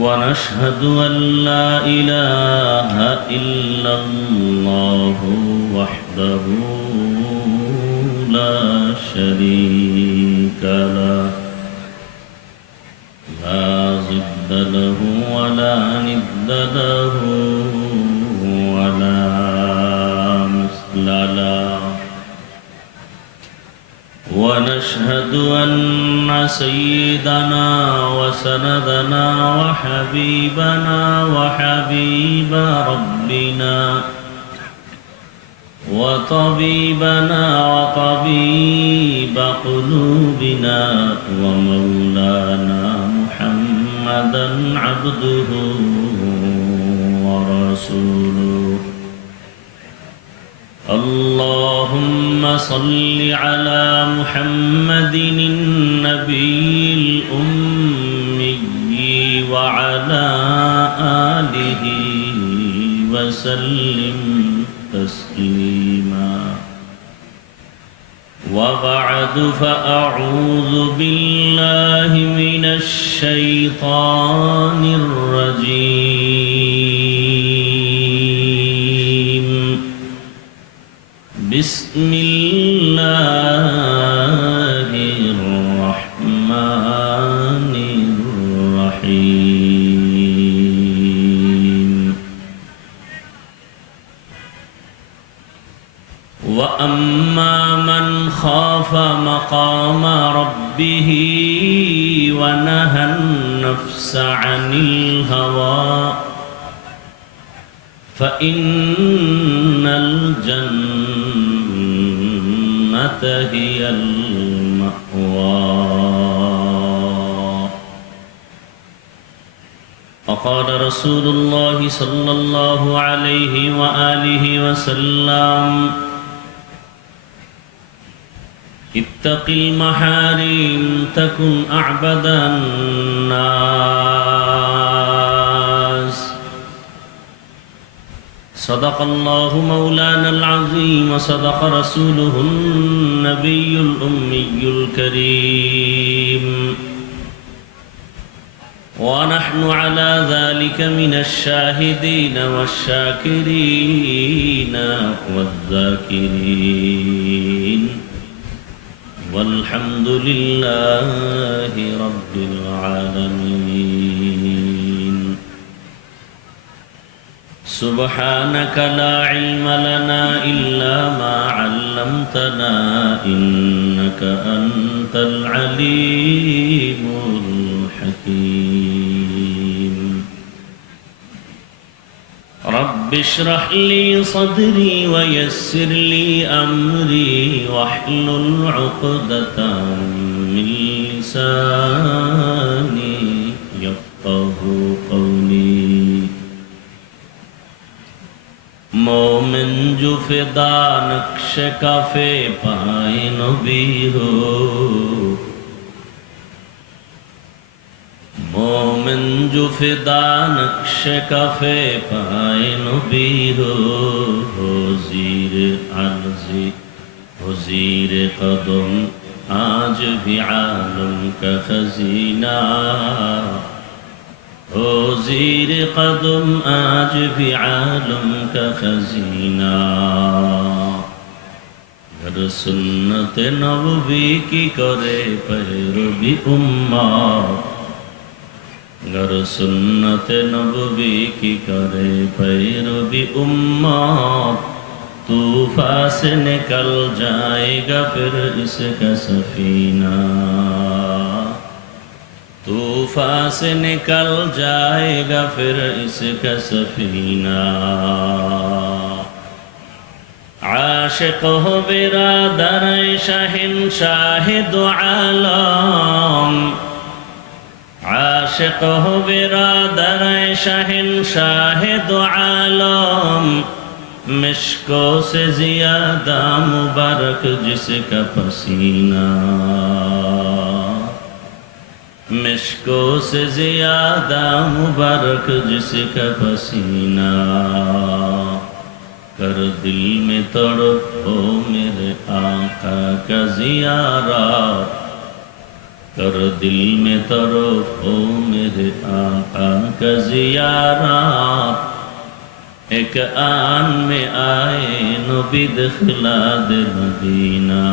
ونشهد أن لا إله إلا الله وحده لا شريك له لا ضد له ولا ند له ولا مثل له ونشهد أن سيدنا وسندنا وحبيبنا وحبيب ربنا وطبيبنا وطبيب قلوبنا ومولانا محمدا عبده ورسوله اللهم صل على محمد النبي الأمي وعلى آله وسلم تسليما وبعد فأعوذ بالله من الشيطان الرجيم بسم الله الرحمن الرحيم وأما من خاف مقام ربه ونهى النفس عن الهوى فإن الجنة هي المأوى وقال رسول الله صلى الله عليه وآله وسلم اتق المحارم تكن أعبد الناس صدق الله مولانا العظيم وصدق رسوله النبي الأمي الكريم ونحن على ذلك من الشاهدين والشاكرين والذاكرين والحمد لله رب العالمين سبحانك لا علم لنا إلا ما علمتنا إنك أنت العليم الحكيم رب اشرح لي صدري ويسر لي أمري واحلل عقدة من لساني يفقه قولي مومن جو فدا نقش کافے پائے نبی ہو مومن جو فدا نقش کافے پائے نبی ہو زیر عرضی ہو زیر قدم آج بھی عالم کا خزینہ ہو زیر قدم آج بھی عالم کا خزینہ گر سنت نبوی کی کرے پیروی امت گر سنت نبوی کی کرے پیروی امت طوفان سے نکل جائے گا پھر اس کا سفینہ طوفان سے نکل جائے گا پھر اس کا سفینہ عاشق ہو برادر شہنشاہ دو عالم عاشق ہو برادر شہنشاہ دو عالم مشکوں سے زیادہ مبارک جس کا پسینہ مشکوں سے زیادہ مبارک جس کا پسینہ کر دل میں تڑپ ہو میرے آقا کا زیارت कर दिल में तरफ हो मेरे आका का ज़ियारत एक आन में आए नबी दिखला दे मदीना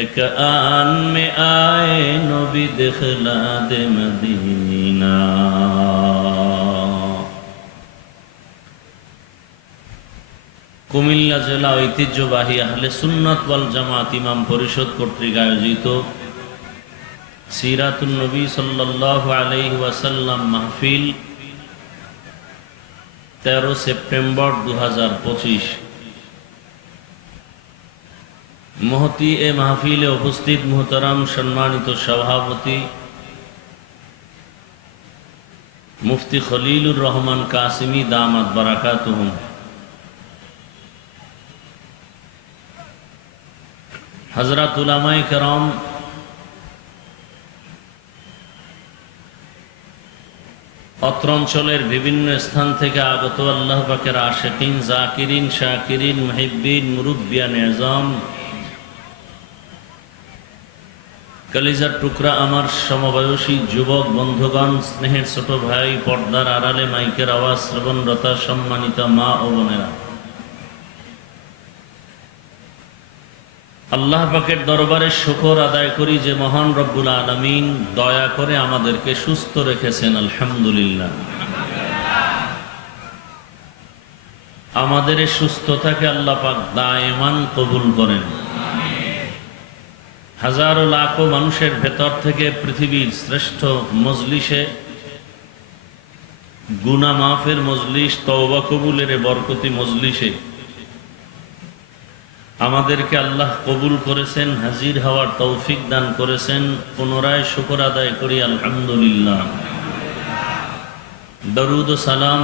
एक आन में आए नबी दिखला दे मदीना। কুমিল্লা জেলা ঐতিহ্যবাহী আহলে সুন্নাত ওয়াল জামাত ইমাম পরিষদ কর্তৃক আয়োজিত সিরাতুন নবী সাল্লাল্লাহু আলাইহি ওয়াসাল্লাম মাহফিল 13 সেপ্টেম্বর 2025। মহতি এ মাহফিলে উপস্থিত মুহতারাম সম্মানিত সভাপতি মুফতি খলিলুর রহমান কাসিমি দামাত বারাকাতুহুম, হযরত উলামায়ে কেরাম, অত্র অঞ্চলের বিভিন্ন স্থান থেকে আগত আল্লাহ পাকের আশিকিন, জাকিরিন, শাকিরিন, মুহিব্বিন, মুরব্বিয়ান এযাম, কলিজার টুকরা আমার সমবয়সী যুবক বন্ধুগণ, স্নেহের ছোট ভাই, পর্দার আড়ালে মাইকের আওয়াজ শ্রবণরতা সম্মানিতা মা ও বোনেরা, আল্লাহ পাকের দরবারে শুকর আদায় করি যে মহান রব্বুল আলামিন দয়া করে আমাদেরকে সুস্থ রেখেছেন, আলহামদুলিল্লাহ। আমাদের এই সুস্থতাকে আল্লাহ পাক দায়েমান কবুল করেন। হাজারো লাখো মানুষের ভেতর থেকে পৃথিবীর শ্রেষ্ঠ মজলিসে, গুনাহ মাফের মজলিস, তওবা কবুলের বরকতি মজলিসে আমাদেরকে আল্লাহ কবুল করেছেন, হাজির হওয়ার তৌফিক দান করেছেন। পুনরায় শুকর আদায় করি আলহামদুলিল্লাহ। দরুদ ও সালাম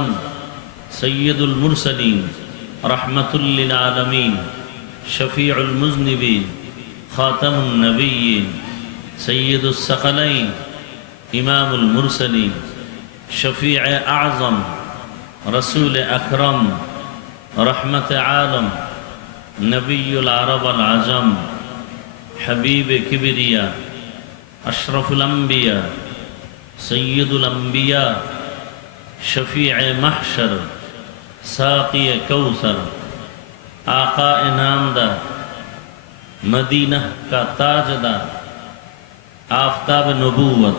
সৈয়দুল মুরসালিন, রাহমাতুল লিল আলামিন, শফিউল মুজনিবিন, খাতামুন নবিয়্যিন, সৈয়দুস সাকালাইন, ইমামুল মুরসালিন, শফিয়ে আযম, রাসূল আকরাম, রহমতে আলম, নবিয়ুল আরব আল আজম, হাবিব কিবরিয়া, আশরাফুল আম্বিয়া, সৈয়দুল আম্বিয়া, শফিয়ে মাহশর, সাকিয়ে কৌসর, आका इनामदार, मदीना का ताजदार, आफताब नबूवत,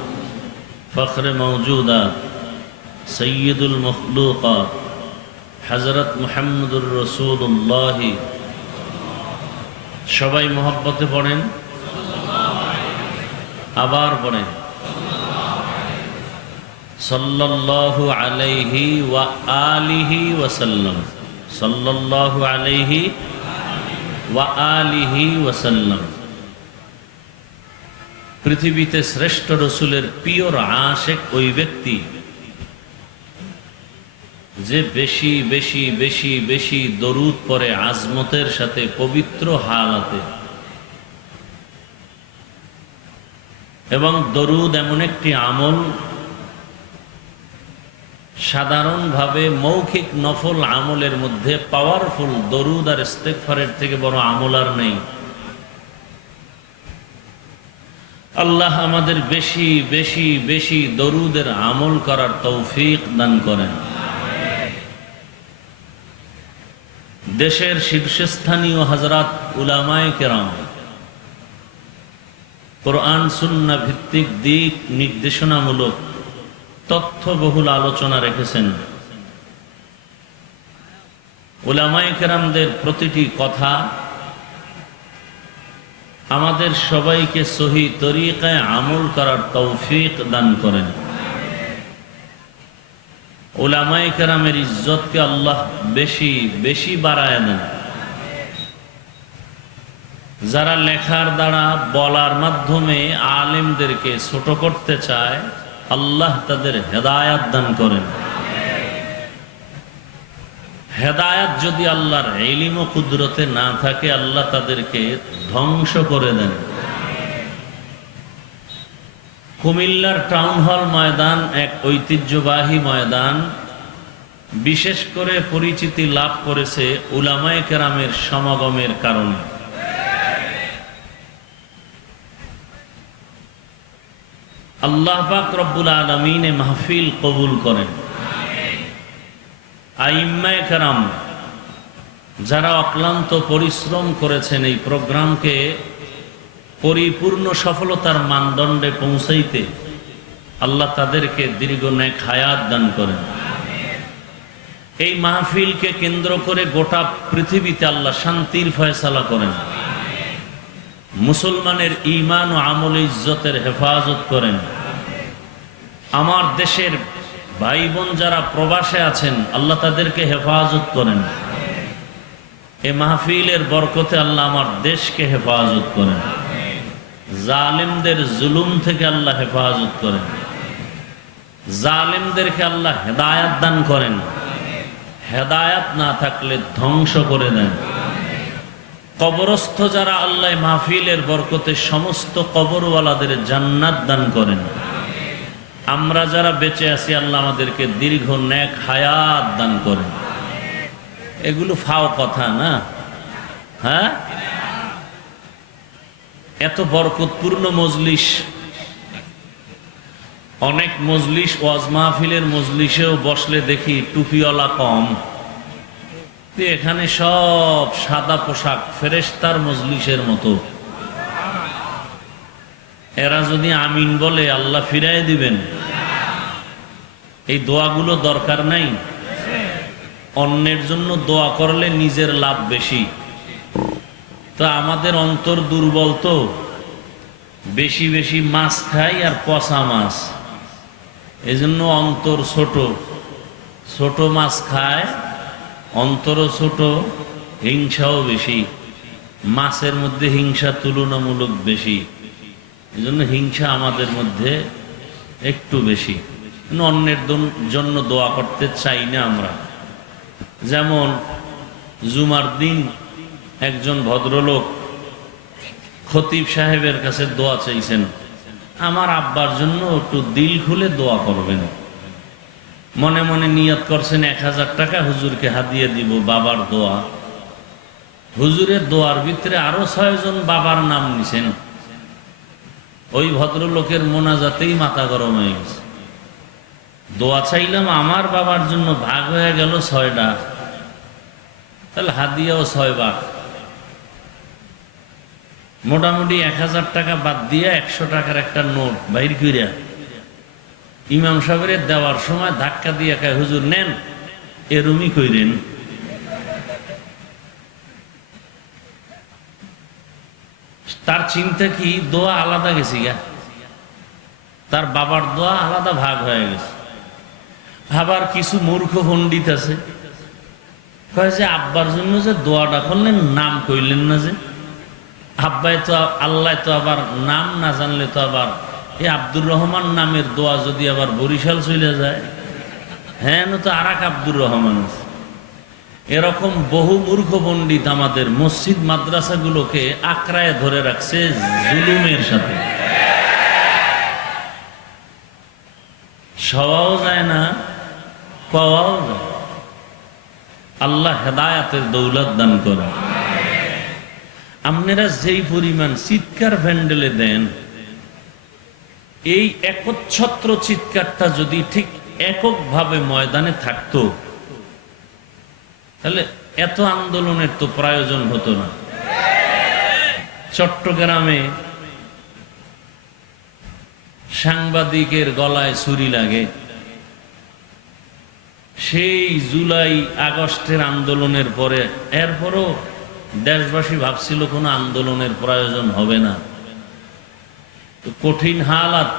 फ़ख्र मौजूदात, सय्यदुल मखलूक़ात, हज़रत मुहम्मदुर रसूलुल्लाह। সবাই মহব্বতে পড়েন, আবার পড়েন সাল্লাল্লাহু আলাইহি ওয়া আলিহি ওয়াসাল্লাম, সাল্লাল্লাহু আলাইহি ওয়া আলিহি ওয়াসাল্লাম। পৃথিবীতে শ্রেষ্ঠ রসুলের পিওর আশেক ওই ব্যক্তি যে বেশি বেশি বেশি বেশি দরুদ পড়ে আজমতের সাথে, পবিত্র হালাতে। এবং দরুদ এমন একটি আমল, সাধারণভাবে মৌখিক নফল আমলের মধ্যে পাওয়ারফুল দরুদ আর ইস্তেগফারের থেকে বড় আমল আর নেই। আল্লাহ আমাদের বেশি বেশি বেশি দরুদের আমল করার তৌফিক দান করেন। দেশের শীর্ষস্থানীয় হযরত উলামায়ে কেরাম কোরআন সুন্নাহ ভিত্তিক দিক নির্দেশনামূলক তথ্যবহুল আলোচনা রেখেছেন। উলামায়ে কেরামদের প্রতিটি কথা আমাদের সবাইকে সহি তরিকায় আমল করার তৌফিক দান করেন। উলামায়ে কেরামের ইজ্জতকে আল্লাহ বেশি বেশি বাড়ায় দেন। যারা লেখার দ্বারা, বলার মাধ্যমে আলেমদেরকে ছোট করতে চায়, আল্লাহ তাদের হেদায়াত দান করেন। হেদায়াত যদি আল্লাহর ইলম ও কুদরতে না থাকে, আল্লাহ তাদেরকে ধ্বংস করে দেন। কুমিল্লার টাউন হল ময়দান এক ঐতিহ্যবাহী ময়দান, বিশেষ করে পরিচিতি লাভ করেছে উলামায়ে কেরামের সমাগমের কারণে। আল্লাহ পাক রব্বুল আলামিন এ মাহফিল কবুল করেন। আইম্মায়ে কেরাম যারা অক্লান্ত পরিশ্রম করেছেন এই প্রোগ্রামকে পরিপূর্ণ সফলতার মানদণ্ডে পৌঁছাইতে, আল্লাহ তাদেরকে দীর্ঘ নেক হায়াত দান করেন। এই মাহফিলকে কেন্দ্র করে গোটা পৃথিবীতে আল্লাহ শান্তির ফয়সালা করেন, মুসলমানের ঈমান ও আমল ইজ্জতের হেফাজত করেন। আমার দেশের ভাই বোন যারা প্রবাসে আছেন, আল্লাহ তাদেরকে হেফাজত করেন। এ মাহফিলের বরকতে আল্লাহ আমার দেশকে হেফাজত করেন, জালিমদের জুলুম থেকে আল্লাহ হেফাজত করেন, জালিমদেরকে আল্লাহ হেদায়াত দান করেন, হেদায়াত না থাকলে ধ্বংস করে দেন। কবরস্থ যারা, আল্লাহ মাহফিলের বরকতে সমস্ত কবরওয়ালাদের জান্নাত দান করেন। আমরা যারা বেঁচে আছি, আল্লাহ আমাদেরকে দীর্ঘ নেক হায়াত দান করেন। এগুলো ফাও কথা না, হ্যাঁ? এত বরকতপূর্ণ মজলিস, অনেক মজলিস ওয়াজ মাহফিলের মজলিসেও বসলে দেখি টুপিওয়ালা কম, এখানে সব সাদা পোশাক, ফেরেশতার মজলিসের মতো। এরা যদি আমিন বলে আল্লাহ ফিরাই দিবেন। এই দোয়াগুলো দরকার নাই? অন্যের জন্য দোয়া করলে নিজের লাভ বেশি। তো আমাদের অন্তর দুর্বল, তো বেশি বেশি মাছ খাই আর পচা মাছ, এজন্য অন্তর ছোট। ছোট মাছ খায়, অন্তরও ছোট, হিংসাও বেশি। মাছের মধ্যে হিংসা তুলনামূলক বেশি, এজন্য হিংসা আমাদের মধ্যে একটু বেশি। অন্যের জন্য দোয়া করতে চাই না আমরা। যেমন জুমার দিন একজন ভদ্রলোক খতিব সাহেবের কাছে দোয়া চাইছেন, আমার আব্বার জন্য একটু দিল খুলে দোয়া করবেন। মনে মনে নিয়ত করছেন 1000 টাকা হুজুরকে হাদিয়ে দিব, বাবার দোয়া। হুজুরের দোয়ার ভিতরে আরো 6 জন বাবার নাম নিছেন। ওই ভদ্রলোকের মোনাজাতেই মাথা গরম হয়ে গেছে। দোয়া চাইলাম আমার বাবার জন্য, ভাগ হয়ে গেল 6টা, তাহলে হাদিয়াও 6 ভাগ। মোটামুটি 1000 টাকা বাদ দিয়ে 100 টাকার একটা নোট বাইর কইরা ইমাম সাহেবের দেওয়ার সময় ধাক্কা দিয়ে কয়, হুজুর নেন, এরুমি কইরেন। তার চিন্তা কি, দোয়া আলাদা গেছি গা, তার বাবার দোয়া আলাদা ভাগ হয়ে গেছে। আবার কিছু মূর্খ পণ্ডিত আছে, কয় যে আব্বার জন্য যে দোয়াটা করলেন, নাম কইলেন না যে। আব্বাই তো, আল্লাহ তো আবার নাম না জানলে তো আবার এই আব্দুর রহমান নামের দোয়া যদি আবার বরিশাল চলে যায়, হ্যাঁ তো আর এক আব্দুর রহমান আছে। এরকম বহু মূর্খ পণ্ডিত আমাদের মসজিদ মাদ্রাসাগুলোকে আঁকড়ায় ধরে রাখছে জুলুমের সাথে। সওয়াও যায় না, পাওয়াও যায়। আল্লাহ হেদায়াতের দৌলত দান করে। আপনারা যেই পরিমাণ চিৎকার ভ্যান্ডেলে দেন, এই একচ্ছত্র চিৎকারটা যদি ঠিক এককভাবে ময়দানে থাকতো, তাহলে এত আন্দোলনের তো প্রয়োজন হতো না। চট্টগ্রামে সাংবাদিকের গলায় ছুরি লাগে, সেই জুলাই আগস্টের আন্দোলনের পরে। এরপরও দেশবাসী ভাবছিল কোনো আন্দোলনের প্রয়োজন হবে না। তো কঠিন হালাত,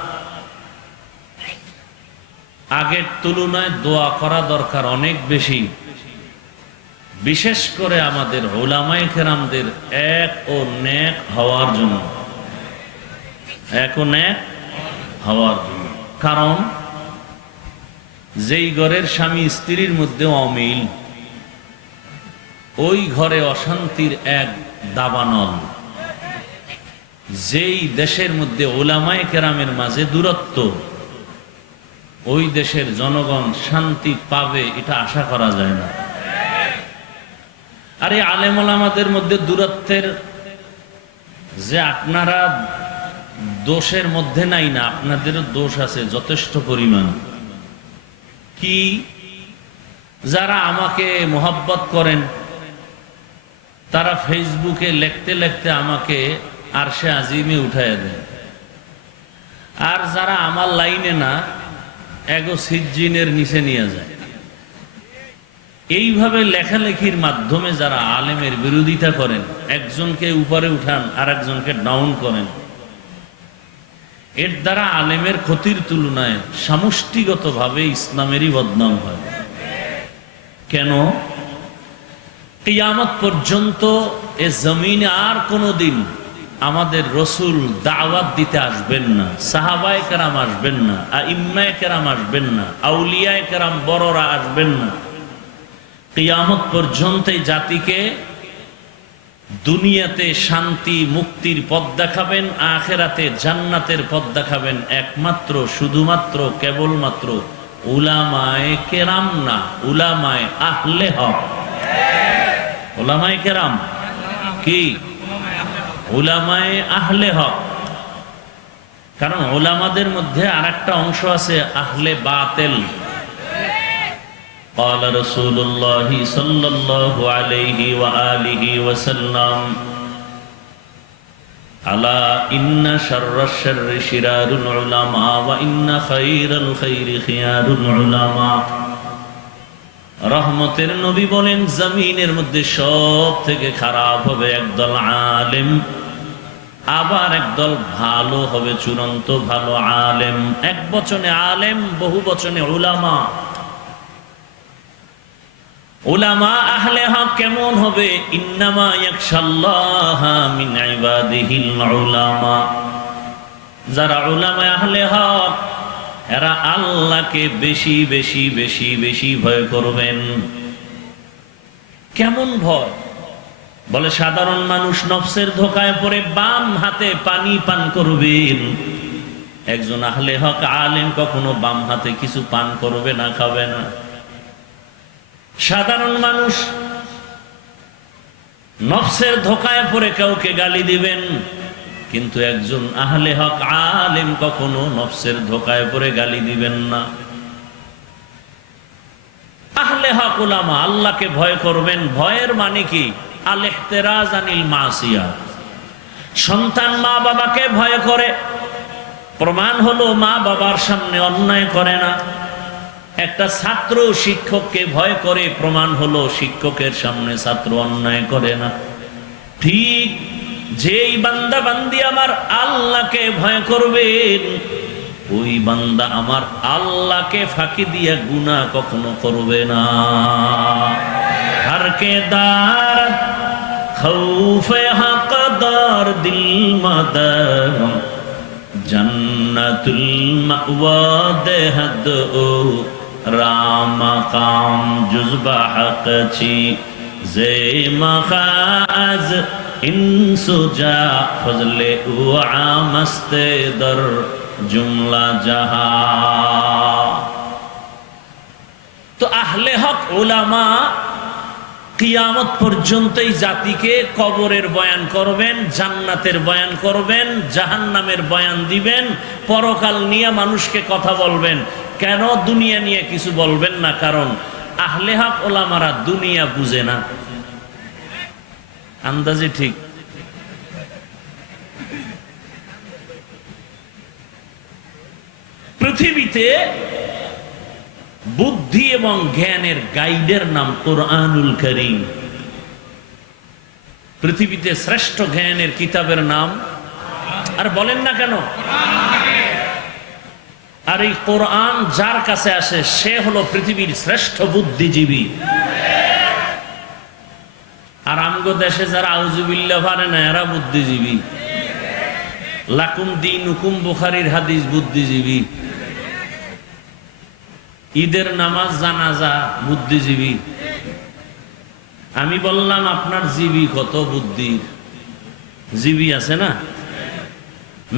আগের তুলনায় দোয়া করা দরকার অনেক বেশি। বিশেষ করে আমাদের উলামায়ে কেরামদের এক ও নেক হওয়ার জন্য, এক ও নেক হওয়ার জন্য। কারণ যেই ঘরের স্বামী স্ত্রীর মধ্যে অমিল, ওই ঘরে অশান্তির এক দাবানল। যেই দেশের মধ্যে উলামায়ে কেরামের মাঝে দূরত্ব, ওই দেশের জনগণ শান্তি পাবে এটা আশা করা যায় না। আর এই আলেম ওলামাদের মধ্যে দূরত্বের যে আপনারা দোষের মধ্যে নাই না, আপনাদেরও দোষ আছে যথেষ্ট পরিমাণ। কি, যারা আমাকে মোহাব্বত করেন তারা ফেসবুকে লিখতে লিখতে আমাকে আরশে আজিমে উঠাইয়া দেন, আর যারা আমার লাইনে না এগো সিজ্জিনের নিচে নিয়ে যায়। এইভাবে লেখালেখির মাধ্যমে যারা আলেমের বিরোধিতা করেন, একজনকে উপরে উঠান আর একজনকে ডাউন করেন, এর দ্বারা আলেমের ক্ষতির তুলনায় সমষ্টিগতভাবে ইসলামেরই বদনাম হয়। কেন? কিয়ামত পর্যন্ত এ জমিনে আর কোনোদিন আমাদের রসুল দাওয়াত দিতে আসবেন না, সাহাবায়ে কেরাম আসবেন না, আইম্মায়ে কেরাম আসবেন না, আউলিয়ায়ে কেরাম বড়রা আসবেন না। কিয়ামত পর্যন্ত এই জাতিকে দুনিয়াতে শান্তি মুক্তির পথ দেখাবেন, আখিরাতে জান্নাতের পথ দেখাবেন একমাত্র শুধুমাত্র কেবলমাত্র উলামায়ে কেরাম না, উলামায়ে আহলে হক। উলামায়ে কেরাম কি? উলামায়ে আহলে হক। কারণ উলামাদের মধ্যে আরেকটা অংশ আছে আহলে বাতিল। قال رسول الله صلى الله عليه وآله وسلم ألا إن شر الشر شرار العلماء وإن خير الخير خيار العلماء। রহমতের নবী বলেন জমিনের মধ্যে সব থেকে খারাপ হবে একদল আলেম, আবার একদল ভালো হবে চূড়ান্ত ভালো আলেম। এক বচনে আলেম, বহু বচনে উলামা। উলামা আহলে হক কেমন হবে? ইন্নামা ইয়াখশাল্লাহা মিন ইবাদিহিল উলামা। যারা উলামা আহলে হক এরা আল্লাহকে বেশি বেশি বেশি বেশি ভয় করবেন। কেমন ভয়? বলে সাধারণ মানুষ নফসের ধোকায় পড়ে বাম হাতে পানি পান করবেন, একজন আহলে হক আলেম কখনো বাম হাতে কিছু পান করবে না, খাবে না। সাধারণ মানুষ নফসের ধোকায় পড়ে কাউকে গালি দিবেন, কিন্তু একজন আহলে হক আলেম কখনো নফসের ধোকায় পড়ে গালি দিবেন না। আহলে হক উলামা আল্লাহকে ভয় করবেন। ভয়ের মানে কি? আল ইহতিরাজ আনিল মাসিয়া। সন্তান মা বাবাকে ভয় করে, প্রমাণ হলো মা বাবার সামনে অন্যায় করে না। একটা ছাত্র শিক্ষককে ভয় করে, প্রমাণ হলো শিক্ষকের সামনে ছাত্র অন্যায় করে না। ঠিক যেই বান্দা বান্দি আমার আল্লাহকে ভয় করবেন, ওই বান্দা আমার আল্লাহকে ফাঁকি দিয়া গুনাহ কখনো করবে না। হরকে দার খৌফে হকদার দিল মাদার জান্নাতুল মাওয়া দেহদ ও রাম কাম জুজবা হকচি জে মখাজ ইনসুজা ফজলে ও আমস্তে দর জুমলা জাহা। তো আহলে হক উলামা কিয়ামত পর্যন্ত এই জাতিকে কবরের বয়ান করবেন, জান্নাতের বয়ান করবেন, জাহান্নামের বয়ান দিবেন, পরকাল নিয়ে মানুষকে কথা বলবেন। কেন দুনিয়া নিয়ে কিছু বলবেন না? কারণ আহলে হক উলামারা দুনিয়া বুঝে না। আন্দাজে ঠিক। পৃথিবীতে বুদ্ধি এবং জ্ঞানের গাইডের নাম কোরআনুল কারীম। পৃথিবীতে শ্রেষ্ঠ জ্ঞানের কিতাবের নাম, আর বলেন না কেন? আর এই কোরআন যার কাছে আসে সে হলো পৃথিবীর শ্রেষ্ঠ বুদ্ধিজীবী। আর আমগো দেশে যারা আউযুবিল্লাহ পারে না এরা বুদ্ধিজীবী। লাকুম দীনুকুম বুখারীর হাদিস বুদ্ধিজীবী। ঈদের নামাজ জানাজা বুদ্ধিজীবী। আমি বললাম আপনার জিবি কত? বুদ্ধির জিবি আছে না?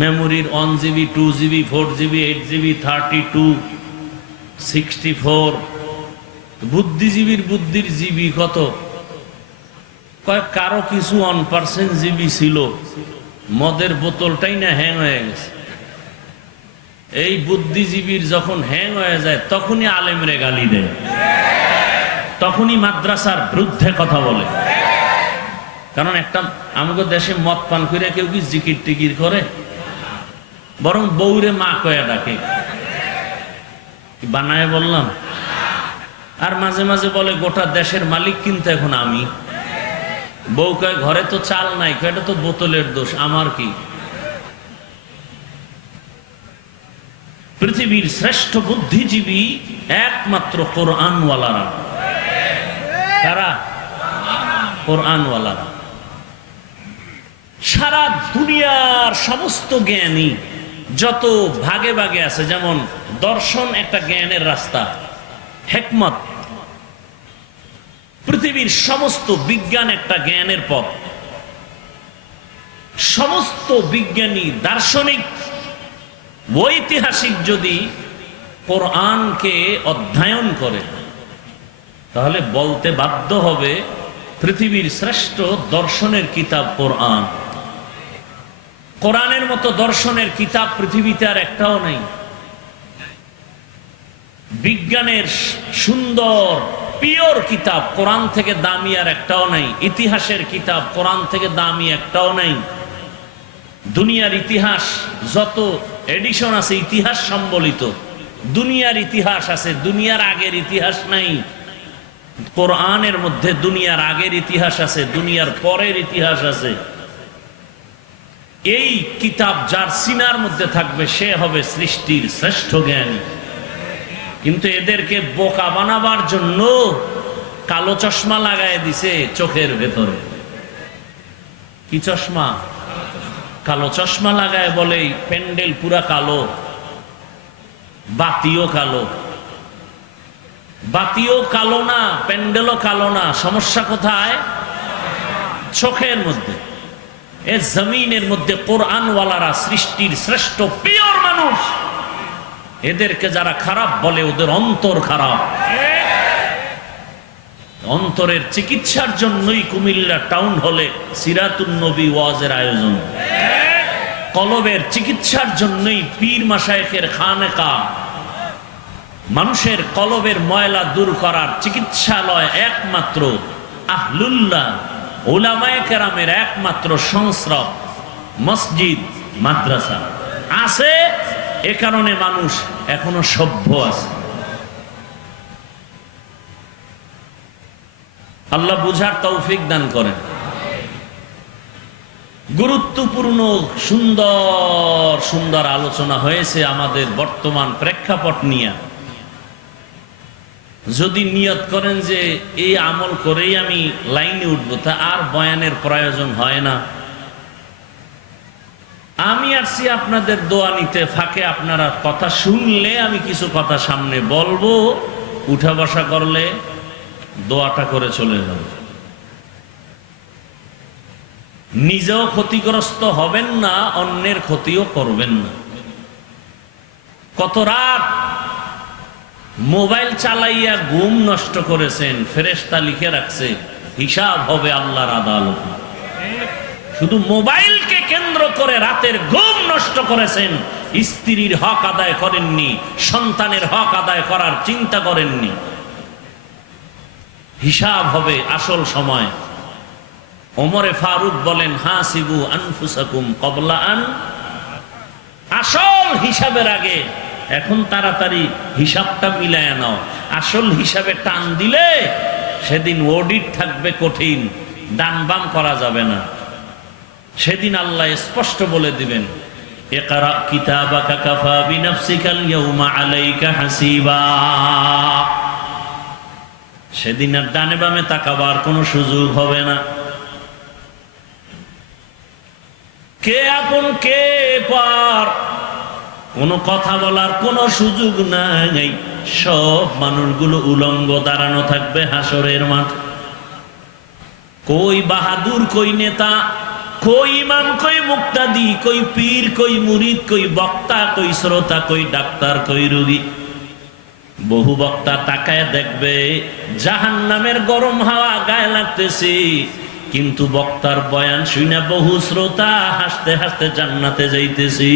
মেমোরির 1 GB 2 GB 4 GB 8 GB 32 64। বুদ্ধিজীবীর বুদ্ধির জিবি কত? কারো কিছু 1% জিবি ছিল, মদের বোতলটাই না হ্যাং হয়ে গেছে। এই বুদ্ধিজীবীর যখন হ্যাং হয়ে যায় তখনই আলেমরে গালি দেয়, তখনই মাদ্রাসার বিরুদ্ধে কথা বলে। কারণ একটা আমাদের দেশে মদ পান করে কেউ কি জিকির টিকির করে? বরং বউরে মা কয়া ডাকে। বানায় বললাম। আর মাঝে মাঝে বলে গোটা দেশের মালিক কিন্তু এখন আমি। বউ কয় ঘরে তো চাল নাই, এটা তো বোতলের দোষ, আমার কি? পৃথিবীর শ্রেষ্ঠ বুদ্ধিজীবী একমাত্র কোরআনওয়ালারা। কারা? কোরআনওয়ালারা। সারা দুনিয়ার সমস্ত জ্ঞানী যত ভাগে ভাগে আছে, যেমন দর্শন একটা জ্ঞানের রাস্তা, হিকমত, পৃথিবীর সমস্ত বিজ্ঞান একটা জ্ঞানের পথ। সমস্ত বিজ্ঞানী, দার্শনিক, ঐতিহাসিক যদি কোরআনকে অধ্যয়ন করে তাহলে বলতে বাধ্য হবে পৃথিবীর শ্রেষ্ঠ দর্শনের কিতাব কোরআন। কোরআনের মতো দর্শনের কিতাব পৃথিবীতে আর একটাও নেই। বিজ্ঞানের সুন্দর পিওর কিতাব কোরআন থেকে দামি আর একটাও নাই। ইতিহাসের কিতাব কোরআন থেকে দামি একটাও নাই। দুনিয়ার ইতিহাস যত এডিশন আছে ইতিহাস সম্বলিত, দুনিয়ার ইতিহাস আছে, দুনিয়ার আগের ইতিহাস নাই। কোরআনের মধ্যে দুনিয়ার আগের ইতিহাস আছে, দুনিয়ার পরের ইতিহাস আছে। এই কিতাব যার সিনার মধ্যে থাকবে সে হবে সৃষ্টির শ্রেষ্ঠ জ্ঞানী। কিন্তু এদেরকে বোকা বানাবার জন্য কালো চশমা লাগায় দিছে চোখের ভেতরে। কি চশমা? কালো চশমা লাগায় বলে প্যান্ডেল পুরা কালো, বাতিও কালো। বাতিও কালো না, প্যান্ডেলও কালো না, সমস্যা কোথায়? চোখের মধ্যে। এ জমিনের মধ্যে কোরআনওয়ালারা সৃষ্টির শ্রেষ্ঠ পিওর মানুষ। এদেরকে যারা খারাপ বলে ওদের অন্তর খারাপ। অন্তরের চিকিৎসার জন্যই কুমিল্লা টাউন হলে সিরাতুন নবী ওয়াজের আয়োজন। কলবের চিকিৎসার জন্যই পীর মাশায়েখের খানেকা। মানুষের কলবের ময়লা দূর করার চিকিৎসালয় একমাত্র আহলুল্লাহ উলামায়ে কেরামের একমাত্র সংস্রব মসজিদ মাদ্রাসা আছে। এ কারণে মানুষ এখনো সভ্য আছে। আল্লাহ বুঝার তৌফিক দান করেন। গুরুত্বপূর্ণ সুন্দর সুন্দর আলোচনা হয়েছে আমাদের বর্তমান প্রেক্ষাপট নিয়ে। যদি নিয়ত করেন যে এই আমল করেই আমি লাইনে উঠবো, তা আর বয়ানের প্রয়োজন হয় না। আমি আসছি আপনাদের দোয়া নিতে, ফাঁকে আপনারা কথা শুনলে আমি কিছু কথা সামনে বলবো, উঠা বসা করলে দোয়াটা করে চলে যাব। নিজেও ক্ষতিগ্রস্ত হবেন না, অন্যের ক্ষতিও করবেন না। কত রাত মোবাইল চালাইয়া ঘুম নষ্ট করেছেন, ফেরেশতা লিখে রাখছে হিসাব হবে আল্লাহর আদালতে। শুধু মোবাইলকে কেন্দ্র করে রাতের ঘুম নষ্ট করেছেন, স্ত্রীর হক আদায় করেননি, সন্তানের হক আদায় করার চিন্তা করেননি। হিসাব হবে আসল সময়। ওমরে ফারুক বলেন হাসিবু আনফুসাকুম ক্বাবলা আন, আসল হিসাবের আগে এখন তাড়াতাড়ি হিসাবটা মিলায়া নাও। আসল হিসাবে টান দিলে সেদিন অডিট থাকবে কঠিন, ডান বাম করা যাবে না। সেদিন আল্লাহ স্পষ্ট বলে দিবেন ইকরা কিতাবাকা কাফা বিনাফসিকাল ইয়াউমা আলাইকা হাসিবা। সেদিন আর ডানে বামে তাকাবার কোনো সুযোগ হবে না। কে আপন কে পর কোনো কথা বলার কোনো সুযোগ নাই। সব মানুষগুলো উলঙ্গ দাঁড়ানো থাকবে হাসরের মাঠ। কই বাহাদুর, কই নেতা, কই ইমাম, কই মুক্তাদি, কই পীর, কই মুরিদ, কই বক্তা, কই শ্রোতা, কই ডাক্তার, কই রোগী। বহু বক্তা তাকায় দেখবে জাহান্নামের গরম হাওয়া গায়ে লাগতেছে, কিন্তু বক্তার বয়ান শুনে বহু শ্রোতা হাসতে হাসতে জান্নাতে যাইতেছি।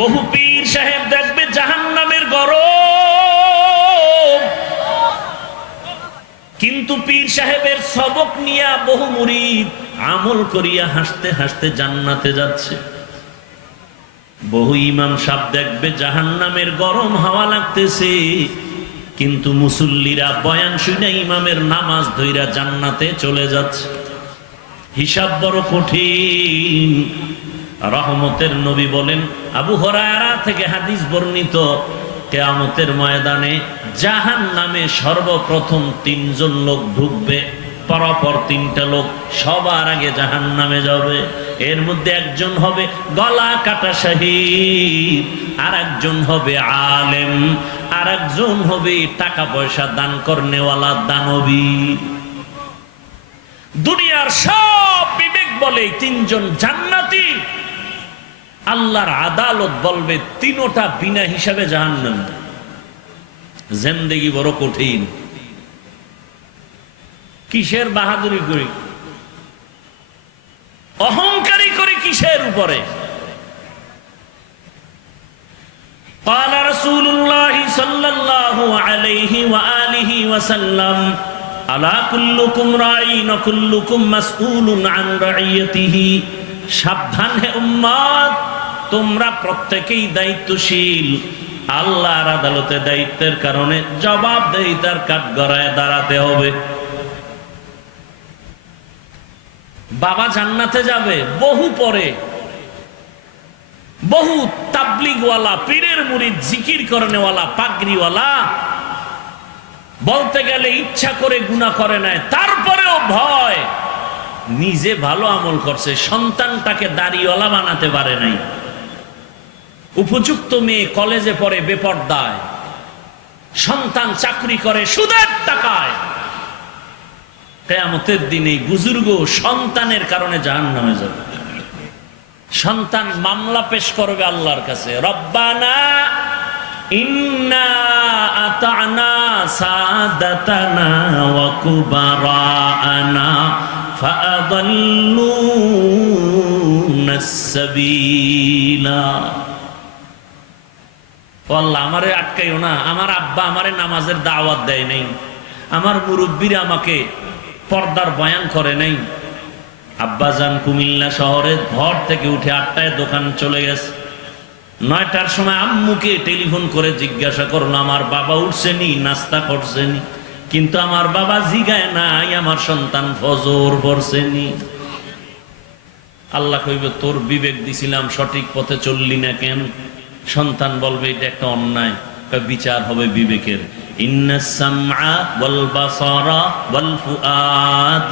বহু পীর সাহেব দেখবে জাহান্নামের গরম, কিন্তু পীর সাহেবের সবক নিয়া বহু মুরিদ আমল করিয়া হাসতে হাসতে জান্নাতে যাচ্ছে। বহু ইমাম সাহেব দেখবে জাহান্নামের গরম হাওয়া লাগতেছে, কিন্তু মুসল্লিরা বয়ান শুনে ইমামের নামাজ ধইরা জান্নাতে চলে যাচ্ছে। হিসাব বড় কঠিন। রহমতের নবী বলেন, আবু হুরায়রা থেকে হাদিস বর্ণিত, কিয়ামতের ময়দানে জাহান্নামে সর্বপ্রথম 3 জন লোক ঢুকবে। পরপর 3টা লোক সবার আগে জাহান্নামে যাবে। এর মধ্যে একজন হবে গলা কাটা শহীদ, আর একজন হবে আলেম, আর একজন হবে টাকা পয়সা দান করনেওয়ালা দানবী। দুনিয়ার সব বিবেক বলে 3 জন জান্নাতি, আল্লাহর আদালত বলবে 3টা বিনা হিসাবে জাহান্নামে। জিন্দেগি বড় কঠিন। কিসের বাহাদুরি করি, অহংকারী করি কিসের উপরে? قال رسول الله صلى الله عليه وآله وسلم ألا كلكم راع وكلكم مسؤول عن رعيته। সাবধান হে উম্মত, তোমরা প্রত্যেকেই দায়িত্বশীল। আল্লাহর আদালতে দায়িত্বের কারণে জবাবদিহিতার কাঠগড়ায় দাঁড়াতে হবে। বাবা জান্নাতে যাবে বহু পরে। বহু তাবলিগওয়ালা, পীরের মুরিদ, জিকির করনেওয়ালা, পাগড়িওয়ালা বলতে গেলে ইচ্ছা করে গুনাহ করে নাই, তারপরেও ভয়, নিজে ভালো আমল করছে, সন্তানটাকে দাড়িওয়ালা বানাতে পারে নাই। উপযুক্ত মেয়ে কলেজে পড়ে বেপরদায়, সন্তান চাকরি করে সুদের টাকায়। কিয়ামতের দিনে বুজুর্গ সন্তানের কারণে জাহান্নামে যাবে। সন্তান মামলা পেশ করবে আল্লাহর কাছে, রব্বানা ইন্না আতানা সাদাতানা ওয়া কুবারানা ফাআদাল্লুনাস সাবিলা। আল্লাহ আমারে আটকাইও না, আমার আব্বা আমারে নামাজের দাওয়াত দেয় নাই, আমার মুরব্বীরা আমাকে পর্দার বয়ান করে নাই। আব্বাজান কুমিল্লা শহরে ঘর থেকে উঠে 8টায় দোকান চলে গেছে। 9টার সময় আম্মুকে টেলিফোন করে জিজ্ঞাসা করলো আমার বাবা উঠছেনি, নাস্তা করছেনি, কিন্তু আমার বাবা জিগায় নাই আমার সন্তান ফজর পড়ছেনি। আল্লাহ কইবে তোর বিবেক দিছিলাম, সঠিক পথে চললি না কেন? সন্তান বলবে এটা একটা অন্যায়। বিচার হবে বিবেকের। ইন্নাস সামআ ওয়াল বাসারা ওয়াল ফুআদ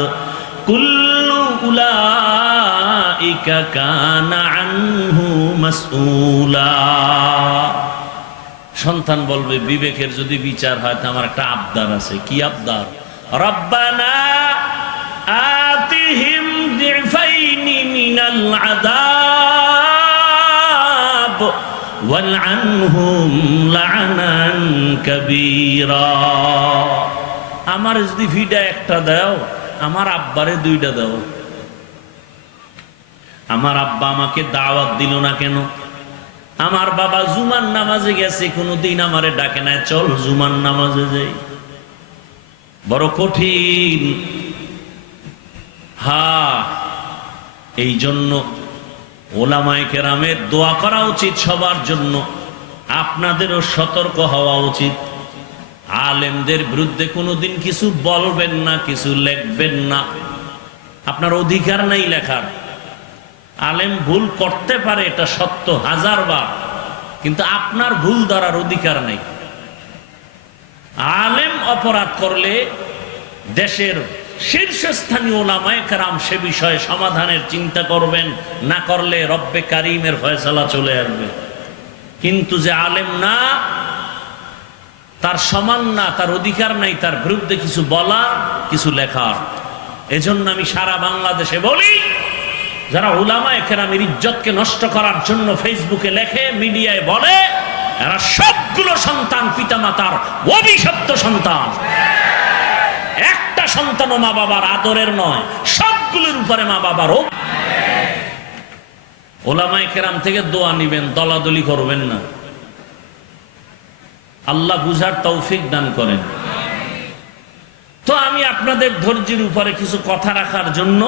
কুল্লু উলাইকা কানা আনহু মাসউলা। সন্তান বলবে বিবেকের যদি বিচার হয় তো আমার একটা আবদার আছে। কি আবদার? রব্বানা আতিহিম দিফাইনি মিনাল আযাব ওয়ালআনহুম লা'নান কাবীরা। আমার যদি ফিডা একটা দাও, আমার আব্বারে 2টা দাও। আমার আব্বা আমাকে দাওয়াত দিল না কেন? আমার বাবা জুমার নামাজে গেছে, কোনোদিন আমারে ডাকে না, চল জুমার নামাজে যাই। বড় কঠিন। এই জন্য ওলামায়ে কেরামের দোয়া করা উচিত সবার জন্য। আপনাদেরও সতর্ক হওয়া উচিত। আলেমদের বিরুদ্ধে কোনোদিন কিছু বলবেন না, কিছু লিখবেন না। আপনার অধিকার নাই লেখার। আলেম ভুল করতে পারে, এটা সত্য 1000 বার, কিন্তু আপনার ভুল ধরার অধিকার নেই। আলেম অপরাধ করলে দেশের শীর্ষস্থানীয় ওলামায়ে কেরাম সে বিষয়ে সমাধানের চিন্তা করবেন, না করলে রব্বে কারিমের ফয়সালা চলে আসবে। কিন্তু যে আলেম না, তার সমান না, তার অধিকার নাই তার বিরুদ্ধে কিছু বলা, কিছু লেখা। এজন্য আমি সারা বাংলাদেশে বলি, যারা উলামায়ে কেরামের ইজ্জতকে নষ্ট করার জন্য ফেসবুকে লেখে, মিডিয়ায় বলে, এরা সবগুলো সন্তান পিতামাতার অভিশপ্ত সন্তান। একটা সন্তানও মা বাবার আদরের নয়, সবগুলোর উপরে মা বাবার হোক। ওলামায়ে কেরাম থেকে দোয়া নিবেন, দলাদলি করবেন না। আল্লাহ বুঝার তৌফিক দান করেন। তো আমি আপনাদের ধৈর্যের উপরে কিছু কথা রাখার জন্য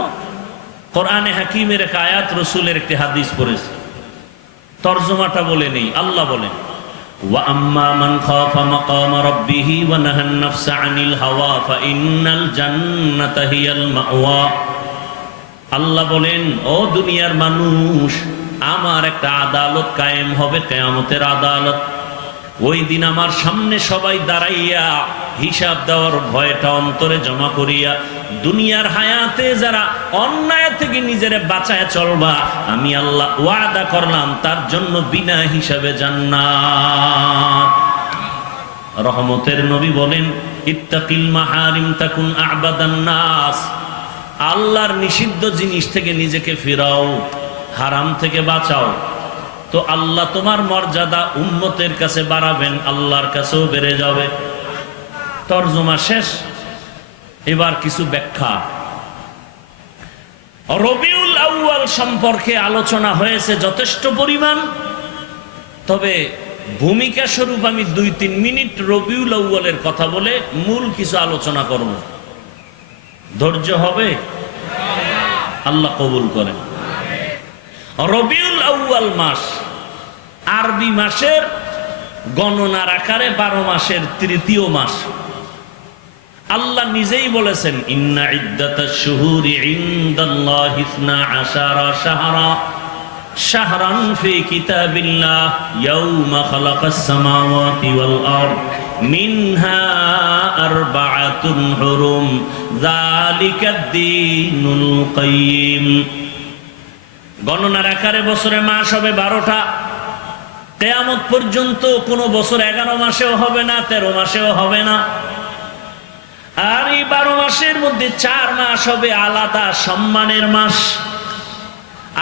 কোরআনে হাকিমের এক আয়াত, রসুলের একটি হাদিস পড়েছি। তরজমাটা বলে নেই। আল্লাহ বলেন, ওয়া আম্মা মান খাফা মাকামা রাব্বিহি ওয়া নাহান নাফসা আনিল হাওয়া ফাইন্নাল জান্নাতা হিয়াল মাওয়া। আল্লাহ বলেন, ও দুনিয়ার মানুষ, আমার একটা আদালত কায়েম হবে, কিয়ামতের আদালত। ওই দিন আমার সামনে সবাই দাঁড়াইয়া হিসাব দেওয়ার ভয়টা অন্তরে জমা করিয়া, দুনিয়ার হায়াতে যারা অন্যায় থেকে নিজেরে বাঁচায় চলবা, আমি আল্লাহ ওয়াদা করলাম তার জন্য বিনা হিসাবে জান্নাত। রহমতের নবী বলেন, ইত্তাকিল মাহারিম তাকুন আ'বাদান নাস। আল্লাহর নিষিদ্ধ জিনিস থেকে নিজেকে ফিরাও, হারাম থেকে বাঁচাও, তো আল্লাহ তোমার মর্যাদা উম্মতের কাছে বাড়াবেন, আল্লাহর কাছেও বেড়ে যাবে। তরজমা শেষ। এবার কিছু ব্যাখ্যা। রবিউল আউয়াল সম্পর্কে আলোচনা হয়েছে যথেষ্ট পরিমাণ, তবে ভূমিকা স্বরূপ আমি 2-3 মিনিট রবিউল আউয়ালের কথা বলে মূল কিছু আলোচনা করব। ধৈর্য হবে? আল্লাহ কবুল করেন। রবিউল আউয়াল মাস আরবি মাসের গণনার আকারে 12 মাসের তৃতীয় মাস। আল্লাহ নিজেই বলেছেন, ইন্না ইদ্দাতাশ শুহুরি ইনদাল্লাহি 12 শাহরা শাহরান ফি কিতাবিল্লাহ ইয়াওমা খালাকাস সামাওয়াতি ওয়াল আরদ মিনহা আরবাআতুন হুরুম যালিকাদ দীনুল কাইয়্যিম। গণনার আকারে বছরে মাস হবে 12টা। কিয়ামত পর্যন্ত কোন বছর 11 মাসেও হবে না, 13 মাসেও হবে না। আর এই 12 মাসের মধ্যে 4 মাস হবে আলাদা সম্মানের মাস।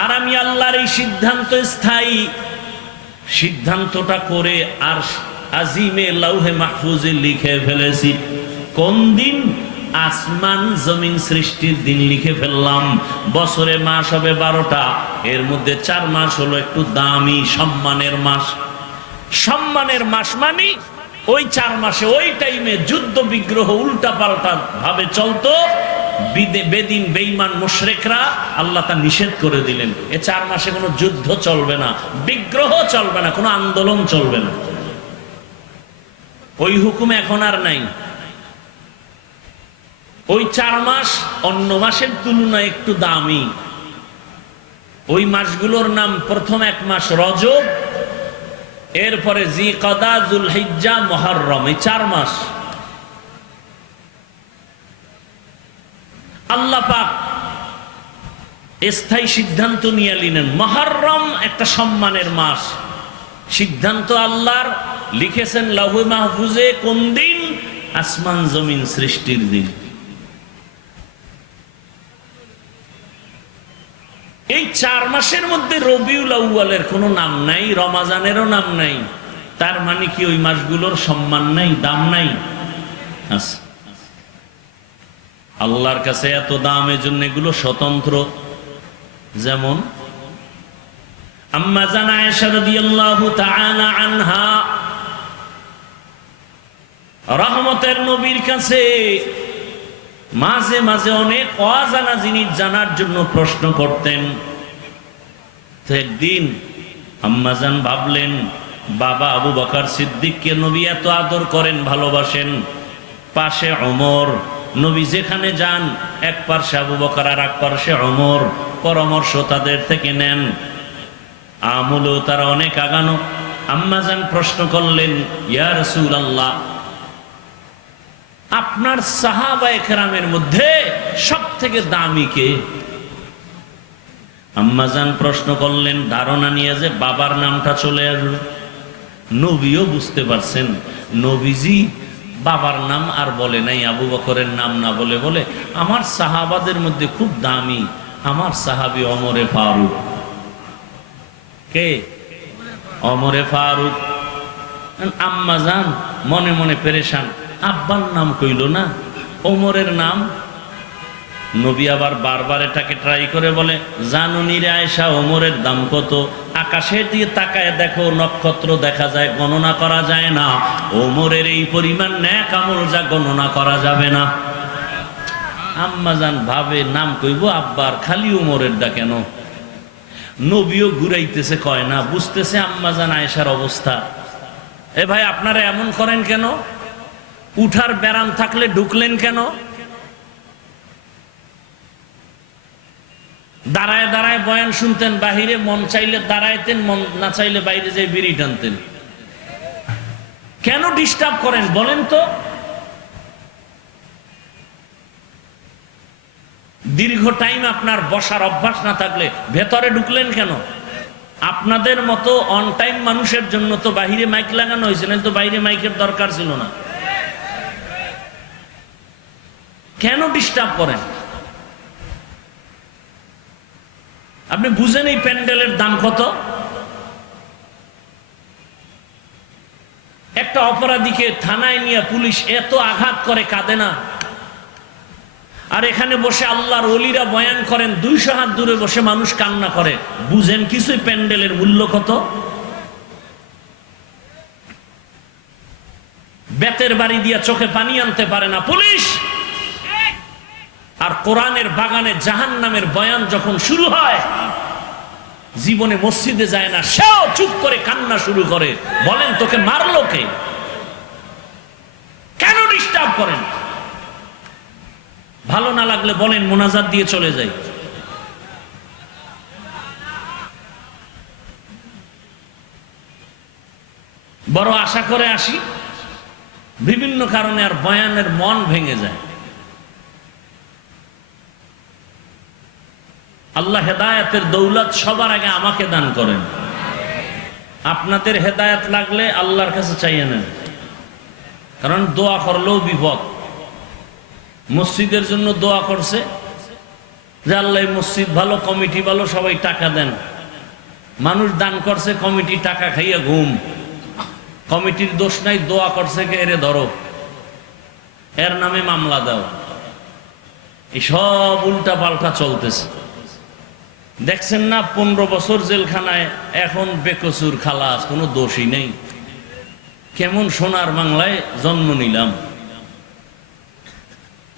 আর আমি আল্লাহর এই সিদ্ধান্ত স্থায়ী, সিদ্ধান্তটা করে আর আজিমে লাউহে মাহফুজে লিখে ফেলেছি। কোন দিন? আসমান জমিন সৃষ্টির দিন লিখে ফেললাম। বছরে মাস হবে 12টা, এর মধ্যে 4 মাস হলো একটু দামি সম্মানের মাস। সম্মানের মাস মানে ওই 4 মাসে ওই টাইমে যুদ্ধ বিগ্রহ উল্টা পাল্টা ভাবে চলতো। বেদিন বেঈমান মুশরিকরা আল্লাহ তা নিষেধ করে দিলেন। এই 4 মাসে কোনো যুদ্ধ চলবে না, বিগ্রহ চলবে না, কোনো আন্দোলন চলবে না। ওই হুকুম এখন আর নাই। ওই 4 মাস অন্য মাসের তুলনায় একটু দামি। ওই মাসগুলোর নাম, প্রথম 1 মাস রজব, এরপরে জিকদা, যুলহিজ্জা, মুহররম, এই 4 মাস। আল্লাহ পাক স্থায়ী সিদ্ধান্ত নিয়ে নিলেন, মুহররম একটা সম্মানের মাস। সিদ্ধান্ত আল্লাহর, লিখেছেন লাউহে মাহফুজে। কোন দিন? আসমান জমিন সৃষ্টির দিন। এই 4 মাসের মধ্যে রবিউল আউয়ালের কোনো নাম নাই, রমাজানেরও নাম নাই। তার মানে কি ওই মাসগুলোর সম্মান নাই, দাম নাই? আচ্ছা, আল্লাহর কাছে এত দাম, এজন্য এগুলো স্বতন্ত্র। যেমন আম্মা জান আয়েশা রাদিয়াল্লাহু তাআলা আনহা রহমতের নবীর কাছে মাঝে মাঝে অনেক অজানা জিনিস জানার জন্য প্রশ্ন করতেন। তো একদিন আম্মাজান ভাবলেন, বাবা আবু বকর সিদ্দিককে নবী এত আদর করেন, ভালোবাসেন, পাশে ওমর, নবী যেখানে যান এক পার্শ্বে আবু বকর আর এক পার্শ্বে ওমর, পরামর্শ তাদের থেকে নেন, আমলেও তারা অনেক আগানো। আম্মাজান প্রশ্ন করলেন, ইয়া রাসূলুল্লাহ, আপনার সাহাবায়ে কেরামের মধ্যে সবথেকে দামি কে? আম্মাজান প্রশ্ন করলেন, ধারণা নিয়ে যে বাবার নামটা চলে আসবে। নবীও বুঝতে পারছেন, নবীজি বাবার নাম আর বলে নাই, আবু বকরের নাম না বলে বলে আমার সাহাবাদের মধ্যে খুব দামি আমার সাহাবী ওমরে ফারুক। কে? ওমরে ফারুক। আম্মাজান মনে মনে পেরেশান, আব্বার নাম কইল না, ওমরের নাম নবী আবার বারবার এটাকে ট্রাই করে বলে, জানুনি রে আয়েশা, ওমরের দাম কত? আকাশে দিয়ে তাকায় দেখো, নক্ষত্র দেখা যায়, গণনা করা যায় না। ওমরের এই পরিমাণ নেক আমল যা গণনা করা যাবে না। আম্মাজান ভাবে, নাম কইব আব্বার, খালি ওমরের দা কেন? নবীও ঘুরাইতেছে, কয় না, বুঝতেছে আম্মাজান আয়েশার অবস্থা। এ ভাই, আপনারা এমন করেন কেন? উঠার ব্যারাম থাকলে ঢুকলেন কেন? দাঁড়ায় দাঁড়ায় বয়ান শুনতেন, বাহিরে মন চাইলে দাঁড়াইতেন, মন না চাইলে বাইরে যাই বিড়ি টানতেন। কেন ডিস্টার্ব করেন বলেন তো? দীর্ঘ টাইম আপনার বসার অভ্যাস না থাকলে ভেতরে ঢুকলেন কেন? আপনাদের মতো অন টাইম মানুষের জন্য তো বাহিরে মাইক লাগানো হয়েছে, না তো বাইরে মাইকের দরকার ছিল না। কেন ডিস্টার্ব করেন? আপনি বুঝেন এই প্যান্ডেলের দাম কত? একটা অপরাধীকে থানায় নিয়ে পুলিশ এত আঘাত করে, কাঁদে না? আর এখানে বসে আল্লাহর ওলিরা বয়ান করেন, 200 হাত দূরে বসে মানুষ কান্না করে। বুঝেন কিছুই প্যান্ডেলের মূল্য কত? বেতের বাড়ি দিয়া চোখে পানি আনতে পারে না পুলিশ। আর কোরআনের বাগানে জাহান্নামের বয়ান যখন শুরু হয়, জীবনে মসজিদে যায় না, সেও চুপ করে কান্না শুরু করে। বলেন তোকে মারলো কে? কেন ডিস্টার্ব করেন? ভালো না লাগলে বলেন, মোনাজাত দিয়ে চলে যাই। বড় আশা করে আসি, বিভিন্ন কারণে আর বয়ানের মন ভেঙে যায়। আল্লাহ হেদায়েতের দৌলত সবার আগে আমাকে দান করেন। আপনাদের হেদায়েত লাগলে আল্লাহর কাছে চাইয়ে নেন, কারণ দোয়া করলেও বিপদ। মসজিদের জন্য দোয়া করছে যে আল্লাহ মসজিদ ভালো, কমিটি ভালো, সবাই টাকা দেন। মানুষ দান করছে, কমিটি টাকা খাইয়া ঘুম। কমিটির দোষ নাই, দোয়া করছে কে, এরে ধরো, এর নামে মামলা দাও। এই সব উল্টা পাল্টা চলতেছে। দেখছেন না, 15 বছর জেলখানায়, এখন বেকসুর খালাস, কোনো দোষই নেই। কেমন সোনার বাংলায় জন্ম নিলাম।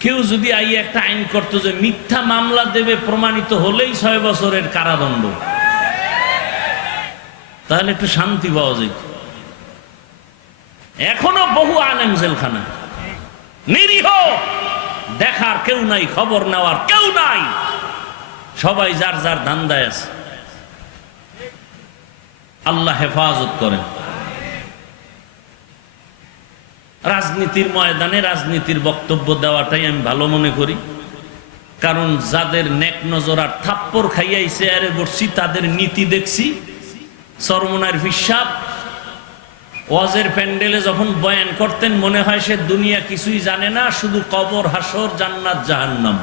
কেউ যদি আইয়ে একটা আইন করতো যে মিথ্যা মামলা দেবে, প্রমাণিত হলেই 6 বছরের কারাদণ্ড, তাহলে একটু শান্তি পাওয়া যেত। এখনো বহু আলেম জেলখানা, নিরীহ, দেখার কেউ নাই, খবর নেওয়ার কেউ নাই, সবাই যার যার ধান্দায় আছে। আল্লাহ হেফাজত করেন। রাজনীতির ময়দানে রাজনীতির বক্তব্য দেওয়াটাই আমি ভালো মনে করি, কারণ যাদের নেক নজর আর থাপ্পড় খাইয়াইছে আরে বসছি, তাদের নীতি দেখছি। চরমনার হিসাব ওয়াজের প্যান্ডেলে যখন বয়ান করতেন, মনে হয় সে দুনিয়া কিছুই জানে না, শুধু কবর, হাসর, জান্নাত, জাহান্নাম।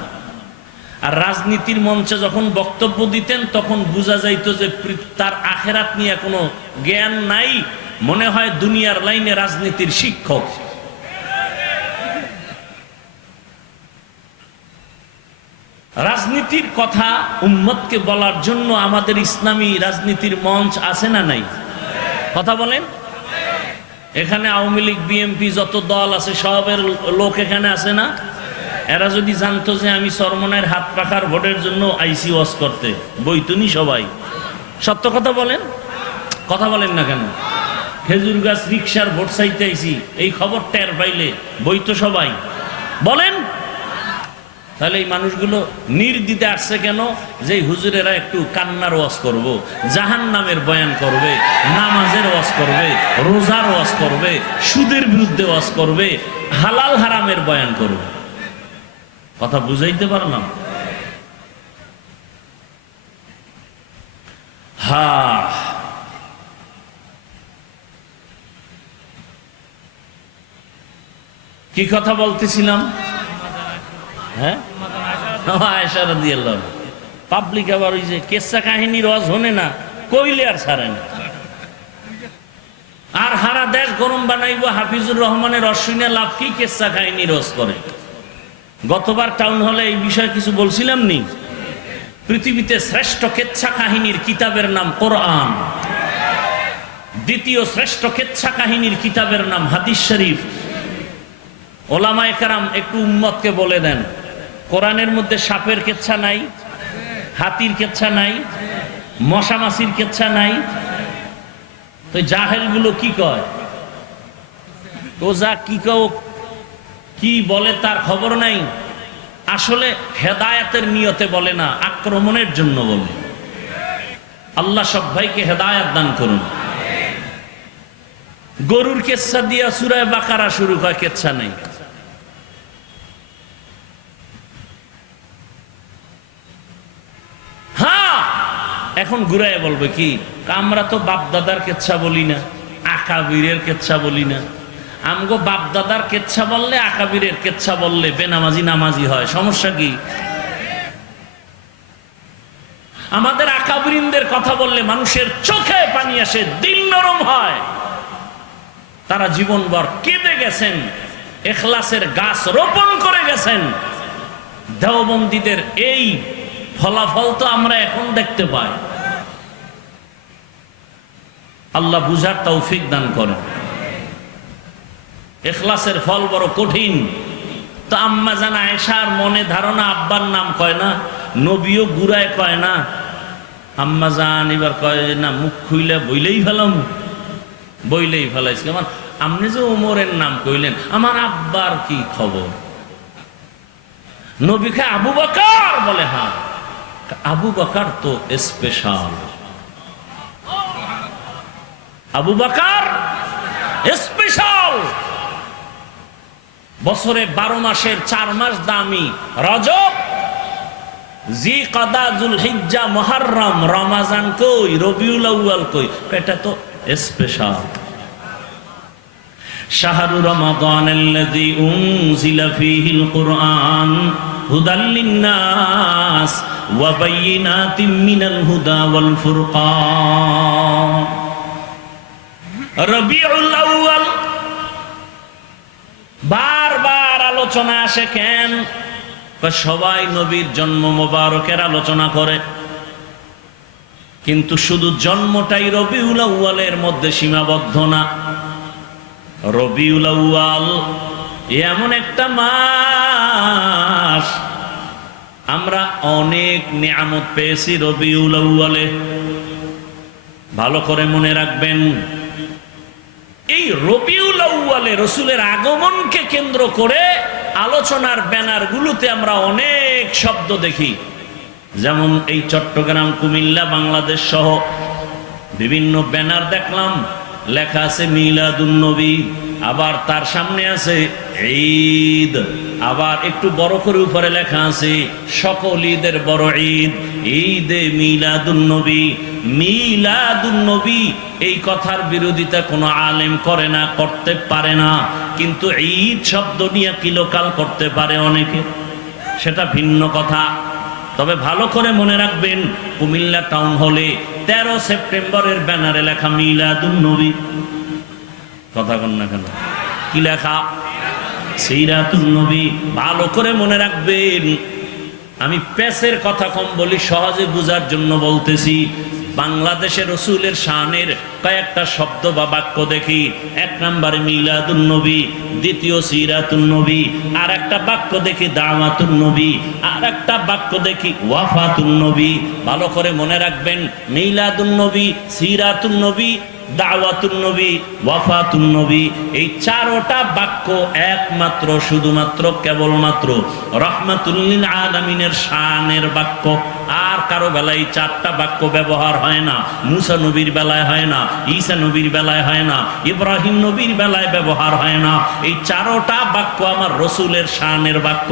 আর রাজনীতির মঞ্চে যখন বক্তব্য দিতেন, তখন বোঝা যাইত যে তার আখেরাত নিয়ে কোনো জ্ঞান নাই, মনে হয় দুনিয়ার লাইনে রাজনীতির শিক্ষক। রাজনীতির কথা উম্মতকে বলার জন্য আমাদের ইসলামী রাজনীতির মঞ্চ আছে না নাই? কথা বলেন। এখানে আওয়ামী লীগ, বিএনপি, যত দল আছে সবের লোক এখানে আছে না? এরা যদি জানতো যে আমি চরমনায়ের হাত পাখার ভোটের জন্য আইসি ওয়াজ করতে, বইতুনি সবাই। সত্য কথা বলেন, কথা বলেন না কেন? খেজুর গাছ রিক্সার ভোট চাইতে আইসি, এই খবর টের পাইলে বইতো সবাই। বলেন। তাহলে এই মানুষগুলো নির্দ্বিধে আসছে কেন? যে হুজুরেরা একটু কান্নার ওয়াজ করব, জাহান্নামের বয়ান করবে, নামাজের ওয়াজ করবে, রোজার ওয়াজ করবে, সুদের বিরুদ্ধে ওয়াজ করবে, হালাল হারামের বয়ান করবে। কথা বুঝাইতে পারলাম? হ্যাঁ, কি কথা বলতেছিলাম? হ্যাঁ, আয়েশা রাদিয়াল্লাহু আনহা। পাবলিক আবার ওই যে কেসা কাহিনী রস হনে না, কইলে আর ছাড়ে না। আর হারা দেশ গরম বানাইব, হাফিজুর রহমানের রস শুনে লাভ কি? কেসা কাহিনী রস করে। গতবার টাউন হলে এই বিষয়ে কিছু বলছিলাম নি? পৃথিবীতে শ্রেষ্ঠ কেচ্ছা কাহিনীর কিতাবের নাম কোরআন, দ্বিতীয় শ্রেষ্ঠ কেচ্ছা কাহিনীর কিতাবের নাম হাদিস শরীফ। ওলামায়ে কেরাম একটু উম্মতকে বলে দেন, কোরআনের মধ্যে সাপের কেচ্ছা নাই, হাতির কেচ্ছা নাই, মশা মাছির কেচ্ছা নাই? তো জাহেল গুলো কি কয়? ও যা কি বলে তার খবর নাই। আসলে হেদায়েতের নিয়তে বলে না, আক্রমণের জন্য বলে। আল্লাহ সব ভাইকে হেদায়েত দান করুন। গরুর কেচ্ছা দিয়া সূরা বাকারা শুরু হয়, কেচ্ছা নেই। হ্যাঁ, এখন ঘুরায় বলবে কি, আমরা তো বাপদাদার কেচ্ছা বলি না, আকাবিরের কেচ্ছা বলি না। আমগো বাপদাদার কেচ্ছা বললে, আকাবিরের কেচ্ছা বললে বেনামাজি নামাজি হয়, সমস্যা কি? আমাদের আকাবিরিনদের কথা বললে মানুষের চোখে পানি আসে, দিল নরম হয়। তারা জীবনভর কেঁদে গেছেন, ইখলাসের গাছ রোপণ করে গেছেন। দেওবন্দীদের এই ফলাফল তো আমরা এখন দেখতে পাই। আল্লাহ বুঝার তৌফিক দান করেন। ইখলাসের ফল বড় কঠিন। তো আম্মা জান আয়েশার মনে ধারণা, আব্বার নাম কয় না, নবীও গুড়ায় কয় না। আম্মা জান এবার কয় না, মুখ খুইলে বইলেই ফেলাইছিল। আমার আপনি যে ওমরের নাম কইলেন, আমার আব্বার কি খবর? নবীকে আবু বকর বলে। হ্যাঁ, আবু বকর তো স্পেশাল, আবু বকর স্পেশাল। বছরে 12 মাসের 4 মাস দামি, রজব, জিকদা, যুলহিজ্জা, মুহররম, রমজান কই, রবিউল আউয়াল কই? এটা তো স্পেশাল। শাহরু রমাদানাল্লাযী উনজিলা ফীহিল কুরআন হুদাল লিন-নাস ওয়া বায়িনাতিম মিনাল হুদা ওয়াল ফুরকান। রবিউল আউয়াল বারবার আলোচনা আসে কেন? সবাই নবীর জন্ম মোবারকের আলোচনা করে, কিন্তু শুধু জন্মটাই রবিউল আউয়ালের মধ্যে সীমাবদ্ধ না। রবিউল আউয়াল এমন একটা মাস, আমরা অনেক নিয়ামত পেয়েছি রবিউল আউয়ালে। ভালো করে মনে রাখবেন, এই রবিউল আউয়ালে রাসূলের আগমনকে কেন্দ্র করে আলোচনার ব্যানার গুলোতে আমরা অনেক শব্দ দেখি। যেমন এই চট্টগ্রাম, কুমিল্লা, বাংলাদেশ সহ বিভিন্ন ব্যানার দেখলাম, লেখা আছে মিলাদুন নবী, আবার তার সামনে আছে ঈদ, আবার একটু বড় করে উপরে লেখা আছে সকল ঈদের বড় ঈদ, ঈদে মিলাদুন নবী। মিলাদুন নবী এই কথার বিরোধিতা কোনো আলেম করে না, করতে পারে না, কিন্তু ঈদ শব্দ নিয়ে কিলোকাল করতে পারে অনেকে, সেটা ভিন্ন কথা। তবে ভালো করে মনে রাখবেন, কুমিল্লা টাউন হলে 13 সেপ্টেম্বরের ব্যানারে লেখা মিলাদুন নবী। কথা কন না কেন? কি লেখা? সিরাতুন নবী। ভালো করে মনে রাখবেন, আমি পেসের কথা কম বলি, সহজে বুঝার জন্য বলতেছি। বাংলাদেশের রাসূলের শানের কয়েকটা শব্দ বা বাক্য দেখি। 1 নম্বরে মিলাদুন নবী, দ্বিতীয় সিরাতুন নবী, আর একটা বাক্য দেখি দাওয়াতুন নবী, আর একটা বাক্য দেখি ওয়াফাতুন নবী। ভালো করে মনে রাখবেন, মিলাদুন নবী, সিরাতুন নবী, দাওয়াতুন নবী, ওয়াফাতুন নবী, এই 4টা বাক্য একমাত্র, শুধুমাত্র, কেবলমাত্র রাহমাতুল লিল আলামিনের শানের বাক্য। আর কারো বেলায় 4টা বাক্য ব্যবহার হয় না। মুসা নবীর বেলায় হয় না, ঈসা নবীর বেলায় হয় না, ইব্রাহিম নবীর বেলায় ব্যবহার হয় না। এই 4টা বাক্য আমার রসুলের শানের বাক্য।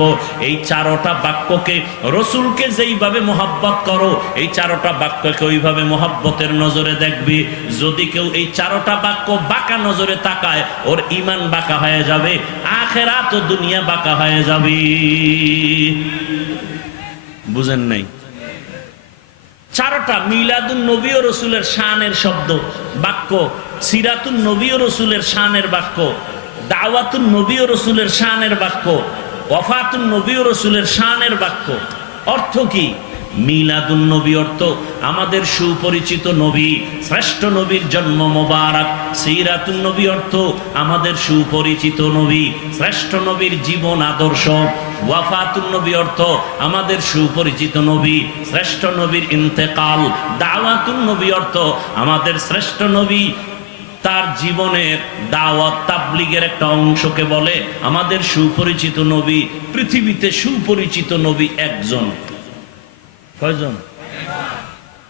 এই 4টা বাক্যকে, রসুলকে যেইভাবে মোহাব্বত করো, এই 4টা বাক্যকে ওইভাবে মোহাব্বতের নজরে দেখবে। যদি কেউ এই 4টা বাক্য বাঁকা নজরে তাকায়, ওর ঈমান বাঁকা হয়ে যাবে, আখিরাত ও দুনিয়া বাঁকা হয়ে যাবে। বুঝেন নাই? 4টা মিলাদুন নবী ও রাসূলের শানের শব্দ বাক্য, সিরাতুন নবী ও রাসূলের শানের বাক্য, দাওয়াতুন নবী ও রাসূলের শানের বাক্য, ওয়াফাতুন নবী ও রাসূলের শানের বাক্য। অর্থ কি? মিলাদুন নবী অর্থ আমাদের সুপরিচিত নবী, শ্রেষ্ঠ নবীর জন্ম মোবারক। সিরাতুন নবী অর্থ আমাদের সুপরিচিত নবী, শ্রেষ্ঠ নবীর জীবন আদর্শ। ওয়াফাতুন নবী অর্থ আমাদের সুপরিচিত নবী, শ্রেষ্ঠ নবীর ইন্তেকাল। দাওয়াতুন নবী অর্থ আমাদের শ্রেষ্ঠ নবী তার জীবনের দাওয়াত তাবলীগের একটা অংশকে বলে আমাদের সুপরিচিত নবী। পৃথিবীতে সুপরিচিত নবী একজন। কয়জন?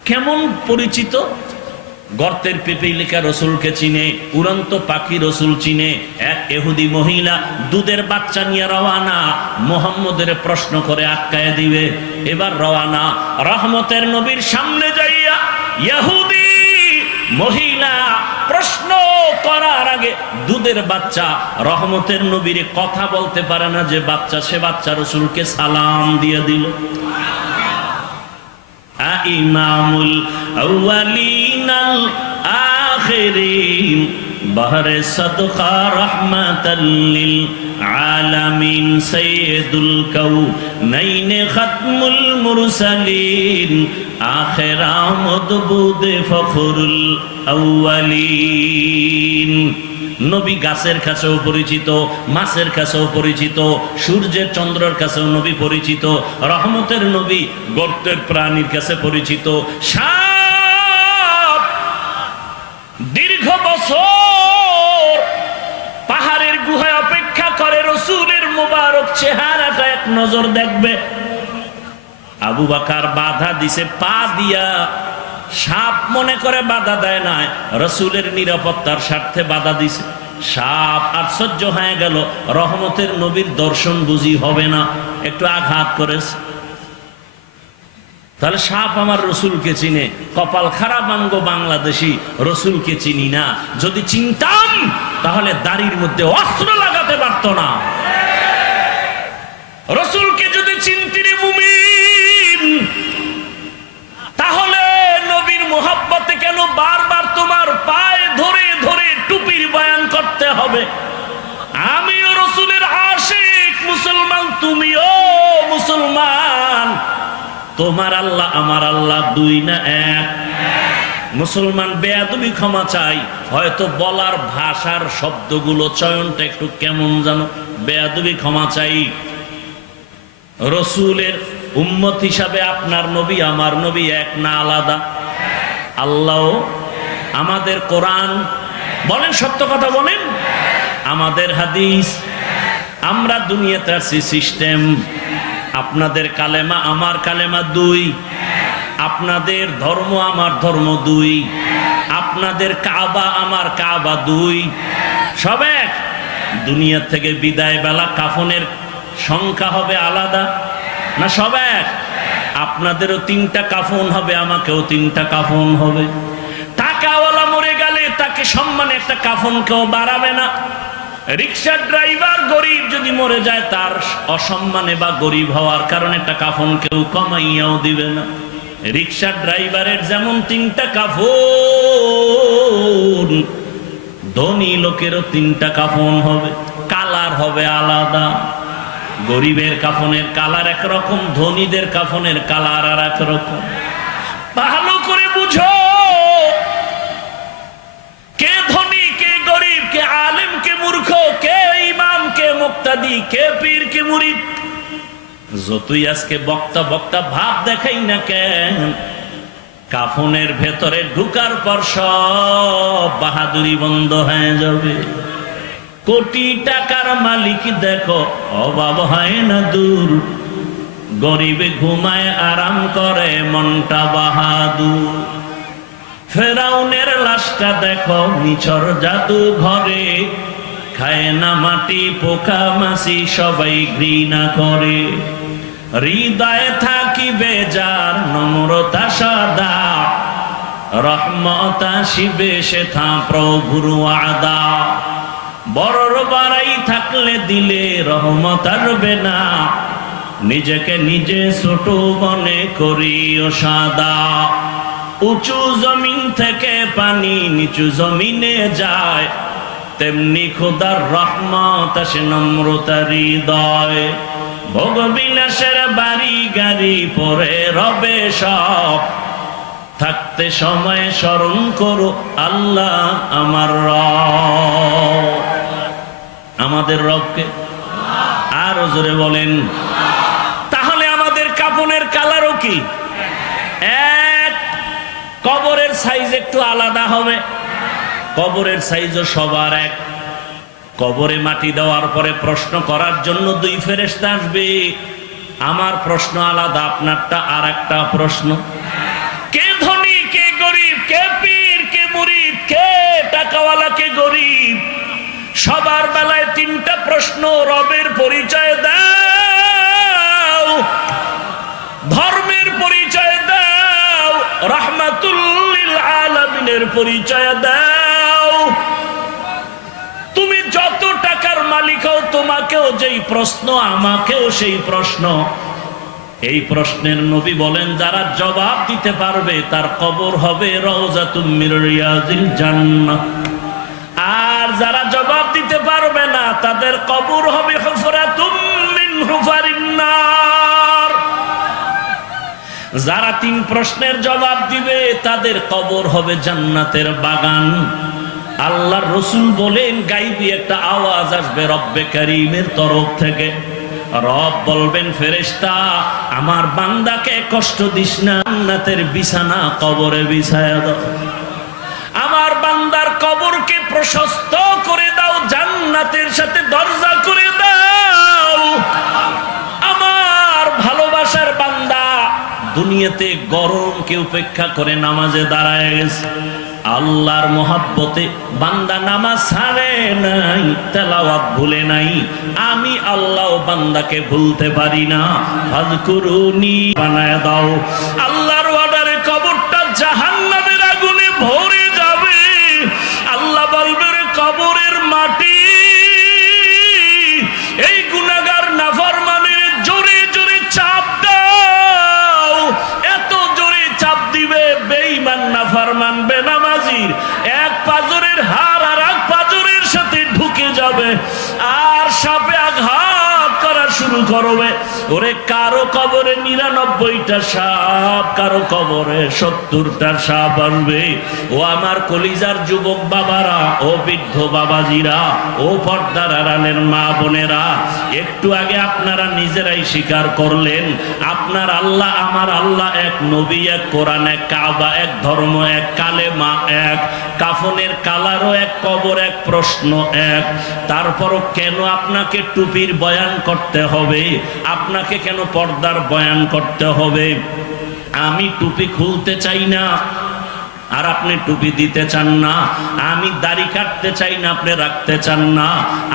কেমন পরিচিত? গর্তের পিপীলিকা রসুলকে চিনে, উড়ন্ত পাখি রসুল চিনে। এক ইহুদি মহিলা দুধের বাচ্চা নিয়ে রওয়ানা, মুহাম্মদের প্রশ্ন করে আটকায় দিবে। এবার রওয়ানা, রহমতের নবীর সামনে যাইয়া ইহুদি মহিলা প্রশ্ন করার আগে দুধের বাচ্চা রহমতের নবীর কথা বলতে পারে না যে বাচ্চা, সে বাচ্চা রসুলকে সালাম দিয়ে দিল। ইমামুল আউয়ালিনাল আখিরিন বাহরে সাদকা রাহমাতাল লিল আলামিন সাইয়্যিদুল কাউনাইন খাতমুল মুরসালিন আখিরা মদবুদ ফখরুল আউয়ালিন। নবী গাছের কাছেও পরিচিত, মাছের কাছেও পরিচিত, সূর্যের চন্দ্রের কাছেও নবী পরিচিত। রহমতের নবী গর্তের প্রাণীর কাছে পরিচিত। সাপ দীর্ঘ বছর পাহাড়ের গুহায় অপেক্ষা করে রসূলের মুবারক চেহারাটা এক নজর দেখবে। আবু বকর বাধা দিছে পা দিয়া। সাপ মনে করে বাধা দেয় না, রসূলের নিরাপত্তার স্বার্থে বাধা দিছে। সাপ আর সহ্য হয়ে গেল, রহমতের নবীর দর্শন বুঝি হবে না, একটু আঘাত করেছে। তাহলে সাপ আমার রসূলকে চিনে। কপাল খারাপ আঙ্গ বাংলাদেশি, রসূলকে চিনি না। যদি চিনতাম তাহলে দাড়ির মধ্যে অস্ত্র লাগাতে পারতো না। রসূলকে যদি চিনতিনি মুমিন, তাহলে নবীর মোহাব্বতে কেন বারবার তোমার পায়ে ধরে ধরে টুপির বয়ান করতে হবে? আমিও রসূলের আশিক মুসলমান, তুমিও মুসলমান। তোমার আল্লাহ আমার আল্লাহ দুই না এক? মুসলমান বেয়াদবি ক্ষমা চাই, হয়তো বলার ভাষার শব্দগুলো চয়নটা একটু কেমন জানো, বেয়াদবি ক্ষমা চাই। রসূলের উম্মত হিসাবে আপনার নবী আমার নবী এক না আলাদা? আল্লাহ, আমাদের কোরআন, বলেন সত্য কথা বলেন, আমাদের হাদিস। আমরা দুনিয়াতে আছি সিস্টেম। আপনাদের কালেমা আমার কালেমা দুই, আপনাদের ধর্ম আমার ধর্ম দুই, আপনাদের কাবা আমার কাবা দুই, সব এক। দুনিয়া থেকে বিদায় বেলা কাফনের সংখ্যা হবে আলাদা না সব এক? আপনাদেরও তিনটা কাফন হবে, আমাকেও তিনটা কাফন হবে। টাকাওয়ালা মরে গেলে তাকে সম্মানে একটা কাফন কেউ বাড়াবে না। রিক্সার ড্রাইভার গরিব যদি মরে যায়, তার অসম্মানে বা গরিব হওয়ার কারণে একটা কাফন কেউ কমাইয়াও দিবে না। রিক্সার ড্রাইভারের যেমন তিনটা কাফন, ধনী লোকেরও তিনটা কাফন হবে, কালার হবে আলাদা। গরিবের কাফনের কালার একরকম, ধনীদের কাফনের কালার আর একরকম। ভালো করে বুঝো, কে ধনী কে গরিব, কে আলেম কে মূর্খ, কে ইমাম কে মুক্তাদি, কে পীর কে মুরিদ। যতই আজকে বক্তা বক্তা ভাব দেখাই না কেন, কাফনের ভেতরে ঢুকার পর সব বাহাদুরি বন্ধ হয়ে যাবে। কোটি টাকার মালিক দেখো অভাব হয় না দূর, গরিবে ঘুমায় আরাম করে মনটা বাহাদুর। ফেরাউনের লাশটা দেখো নিছর জাদু ঘরে, খায় না মাটি পোকা মাছি সবাই ঘৃণা করে। হৃদয়ে থাকিবে যার নম্রতা সদা, রহমত আসিবে সেথা প্রভুর ওয়াদা। বড় বাড়াই থাকলে দিলে রহমত আসবে না, নিজেকে নিজে ছোট মনে করিও সাদা। উঁচু জমিন থেকে পানি নিচু জমিনে যায়, তেমনি খোদার রহমত আসে নম্রতার হৃদয়। ভোগ বিলাসের বাড়ি গাড়ি পরে রবে সব, থাকতে সময় স্মরণ করো আল্লাহ আমার রব। আমাদের রবকে আরো জোরে বলেন। তাহলে আমাদের কাফনের কালারও কি এক? কবরের সাইজ একটু আলাদা হবে, কবরের সাইজও সবার এক। কবরে মাটি দেওয়ার পরে প্রশ্ন করার জন্য দুই ফেরেশতা আসবে। আমার প্রশ্ন আলাদা, আপনারটা আর একটা প্রশ্ন। কে ধনী, কে গরিব, কে পীর, কে মুরিদ, কে টাকাওয়ালা, কে গরিব, সবার বেলায় তিনটা প্রশ্ন। রবের পরিচয় দাও, ধর্মের পরিচয় দাও, রাহমাতুল লিল আলামিনের পরিচয় দাও। তুমি যত টাকার মালিক হও, তোমাকেও যেই প্রশ্ন, আমাকেও সেই প্রশ্ন। এই প্রশ্নের নবী বলেন, যারা জবাব দিতে পারবে তার কবর হবে রওজাতুম মির রিয়াজিল জান্নাহ। আর যারা জবাব দিতে পারবে না, তাদের কবর হবে হুফরাতুম মিন হুফারিন নার। যারা তিন প্রশ্নের জবাব দিবে, তাদের কবর হবে জান্নাতের বাগান। আল্লাহর রাসূল বলেন, গায়বী একটা আওয়াজ আসবে রব্বে কারীমের তরফ থেকে। রব বলবেন, ফেরেশতা আমার বান্দাকে কষ্ট দিস না, জান্নাতের বিছানা কবরে বিছায়া দাও। আমার বান্দার কবরকে প্রশস্ত করে দাও, জান্নাতের সাথে দরজা করে দাও। আমার ভালোবাসার বান্দা দুনিয়াতে গরমকে উপেক্ষা করে নামাজে দাঁড়ায় গেছে। আল্লাহর মহাব্বতে বান্দা নামাজ ছাড়ে নাই, তেলাওয়াত ভুলে নাই। আমি আল্লাহ বান্দাকে ভুলতে পারি না। ফাযকুরুনি বানায় দাও। আল্লাহর অর্ডারে কবরটা জাহান্নামের আগুনে ভরে যাবে। আল্লাহ বলবে, কবরের মাটি এই গুনাহগার নাফরমানের জোরে জোরে চাপ দাও। এত জোরে চাপ দিবে, বেঈমান নাফরমান বেনামাজির এক পাজরের হাড় আর এক পাজরের সাথে ঢুকে যাবে, আর সাপে আঘাত করা শুরু করবে। ওরে কারো কবরে ৯৯টা সাপ, কারো কবরে ৭০টা সাপ আসবে। ও আমার কলিজার যুবক বাবারা, ও বৃদ্ধ বাবাজিরা, ও পর্দার আড়ালের মা বোনেরা, একটু আগে আপনারা নিজেরাই স্বীকার করলেন, আপনার আল্লাহ আমার আল্লাহ এক, নবী এক, কোরআন এক, কাবা এক, ধর্ম এক, কালেমা এক, কাফনের কালারও এক, কবর এক, প্রশ্ন এক। তারপরও কেন আপনাকে টুপির বয়ান করতে হবে? আপনাকে কেন পর্দার বয়ান করতে হবে? আমি টুপি খুলতে চাই না, আর আপনি টুপি দিতে চান না। আমি দাড়ি কাটতে চাই না, আপনি রাখতে চান না।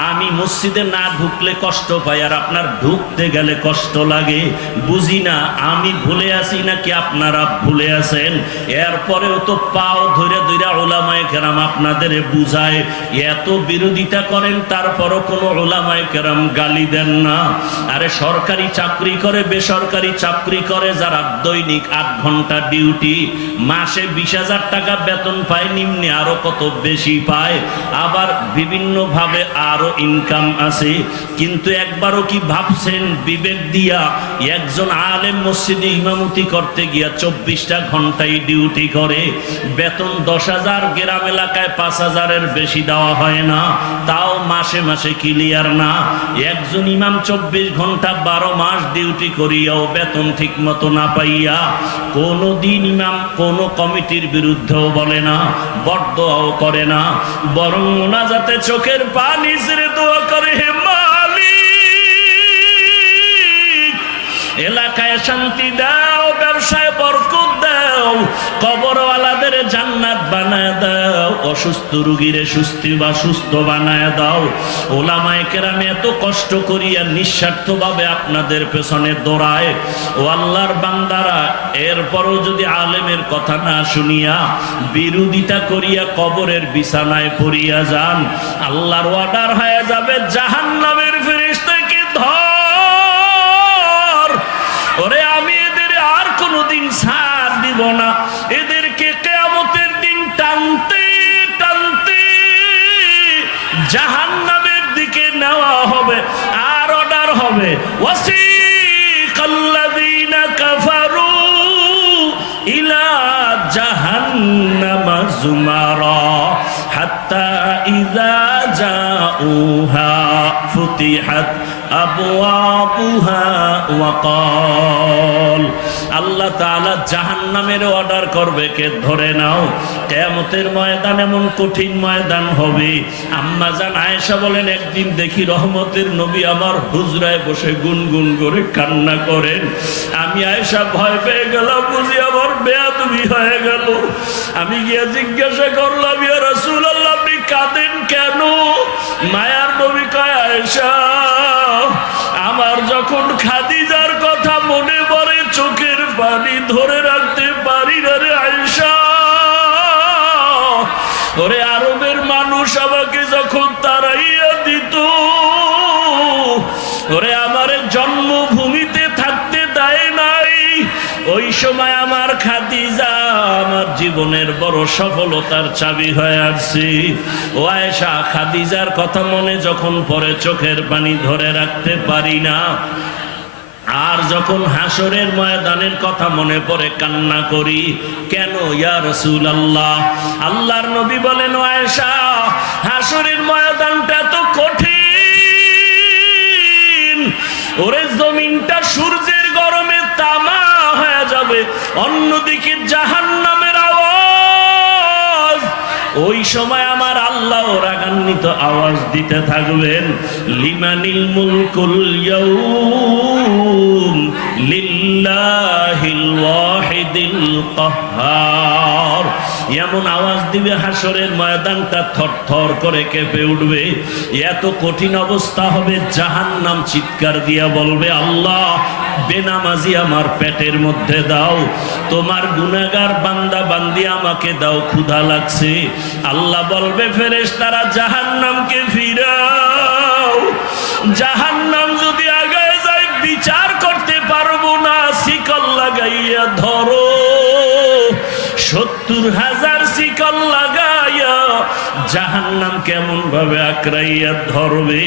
আমি মসজিদে না ঢুকলে কষ্ট পাই, আর আপনার ঢুকতে গেলে কষ্ট লাগে। বুঝি না আমি ভুলে আছি নাকি আপনারা ভুলে আছেন। এরপরেও তো পাও ধরে ধরে ওলামায়ে কেরাম আপনাদের বুঝায়, এত বিরোধিতা করেন, তারপরও কোনো ওলামায়ে কেরাম গালি দেন না। আরে সরকারি চাকরি করে, বেসরকারি চাকরি করে যারা দৈনিক ৮ ঘন্টা ডিউটি, মাসে ২০,০০০ টাকা বেতন পায়, নিম্নে আরো কত বেশি পায়, আবার বিভিন্ন ভাবে আরো ইনকাম আছে। কিন্তু একবারও কি ভাবছেন বিবেক দিয়া, একজন আলেম মসজিদে ইমামতি করতে গিয়া ২৪টা ঘন্টায় ডিউটি করে, বেতন ১০,০০০, গ্রাম এলাকায় ৫,০০০-এর বেশি দেওয়া হয় না, তাও মাসে মাসে ক্লিয়ার না। একজন ইমাম ২৪ ঘন্টা ১২ মাস ডিউটি করিয়াও বেতন ঠিক মতো না পাইয়া কোনদিন ইমাম কোন কমিটির বিরুদ্ধেও বলে না, বরদোয়াও করে না, বরং মুনাজাতে চোখের পানি ছেড়ে দোয়া করে, হে মালিক এলাকায় শান্তি দাও, ব্যবসায় বরকত দাও, কবরওয়ালাদের জান্নাত বানায় দাও, অসুস্থ রোগীরে সুস্থ বানায় দাও। ওলামায়ে কেরাম এত কষ্ট করিয়া নিঃস্বার্থভাবে আপনাদের পেছনে দৌড়ায়। ও আল্লাহর বান্দারা, এরপরও যদি আলেমের কথা না শুনিয়া বিরোধিতা করিয়া কবরের বিছানায় পড়িয়া যান, আল্লাহর অর্ডার হয়ে যাবে, জাহান্নামের ফেরেশতাকে ধর। ওরে আমি এদের আর কোনোদিন ছাড় দিব না, এদেরকে কিয়ামতের দিন টানতে টানতে জাহান্নামের দিকে নেওয়া হবে। আর অর্ডার হবে, ওয়াসিকাল্লাযীনা কাফারু ইলা জাহান্নামা যুমারা হাত্তা ইযা জাউহা ফুতিহাত আবওয়াবুহা ওয়া ক্বাল। আল্লাহ তাআলা জাহান্নামের অর্ডার করবে, কে ধরে নাও। কিয়ামতের ময়দান এমন কঠিন ময়দান হবে। আম্মা জান আয়েশা বলেন, একদিন দেখি রহমতের নবী আমার হুজরায় বসে গুনগুন করে কান্না করেন। আমি আয়েশা ভয় পেয়ে গেলাম, বুঝি আমার বেয়াদবি হয়ে গেল। আমি গিয়ে জিজ্ঞাসা করলাম, ইয়া রাসূলুল্লাহ, আপনি কাঁদেন কেন? মায়ার নবী কয়, আয়েশা, আমার যখন খাদিজার কথা মনে পড়ে চোখের পানি ধরে রাখতে পারি না রে আয়েশা। ওরে আরবের মানুষ আমাকে যখন তাড়াইয়া দিত, ওরে আমার জন্মভূমিতে থাকতে দেয় নাই, ওই সময় আমার খাদিজা আমার জীবনের বড় সফলতার চাবি হয়ে আসছে। ও আয়েশা, খাদিজার কথা মনে যখন পড়ে চোখের পানি ধরে রাখতে পারি না। আর যখন হাসরের ময়দানের কথা মনে পড়ে কান্না করি। কেন ইয়া রাসূলুল্লাহ? আল্লাহর নবী বলেন, ও আয়েশা, হাসরের ময়দানটা তো কঠিন। ওরে জমিনটা সূর্যের গরমে তামা হয়ে যাবে, অন্যদিকে জাহান্নামের আওয়াজ। ওই সময় আমার আল্লাহ রাগান্বিত আওয়াজ দিতে থাকবেন, লিমানিল মুলকুল ইয়াউম লিল্লাহিল ওয়াহিদিল কাহ্হার। এমন আওয়াজ দিবে, হাসরের ময়দানটা থরথর করে কেঁপে উঠবে। এত কঠিন অবস্থা হবে, জাহান্নাম চিৎকার দিয়া বলবে, আল্লাহ, বেনামাজি আমার পেটের মধ্যে দাও, তোমার গুনাহগার বান্দা বান্দি আমাকে দাও, ক্ষুধা লাগছে। আল্লাহ বলবে, ফেরেশতারা জাহান্নামকে ফিরাও। জাহান্নাম যদি আগায় যায়, বিচার করতে পারবো না, শিকল লাগাইয়া ধরো। 70,000 শিকল লাগাইয়া জাহান্নাম কেমন ভাবে আঁকড়াইয়া ধরবে।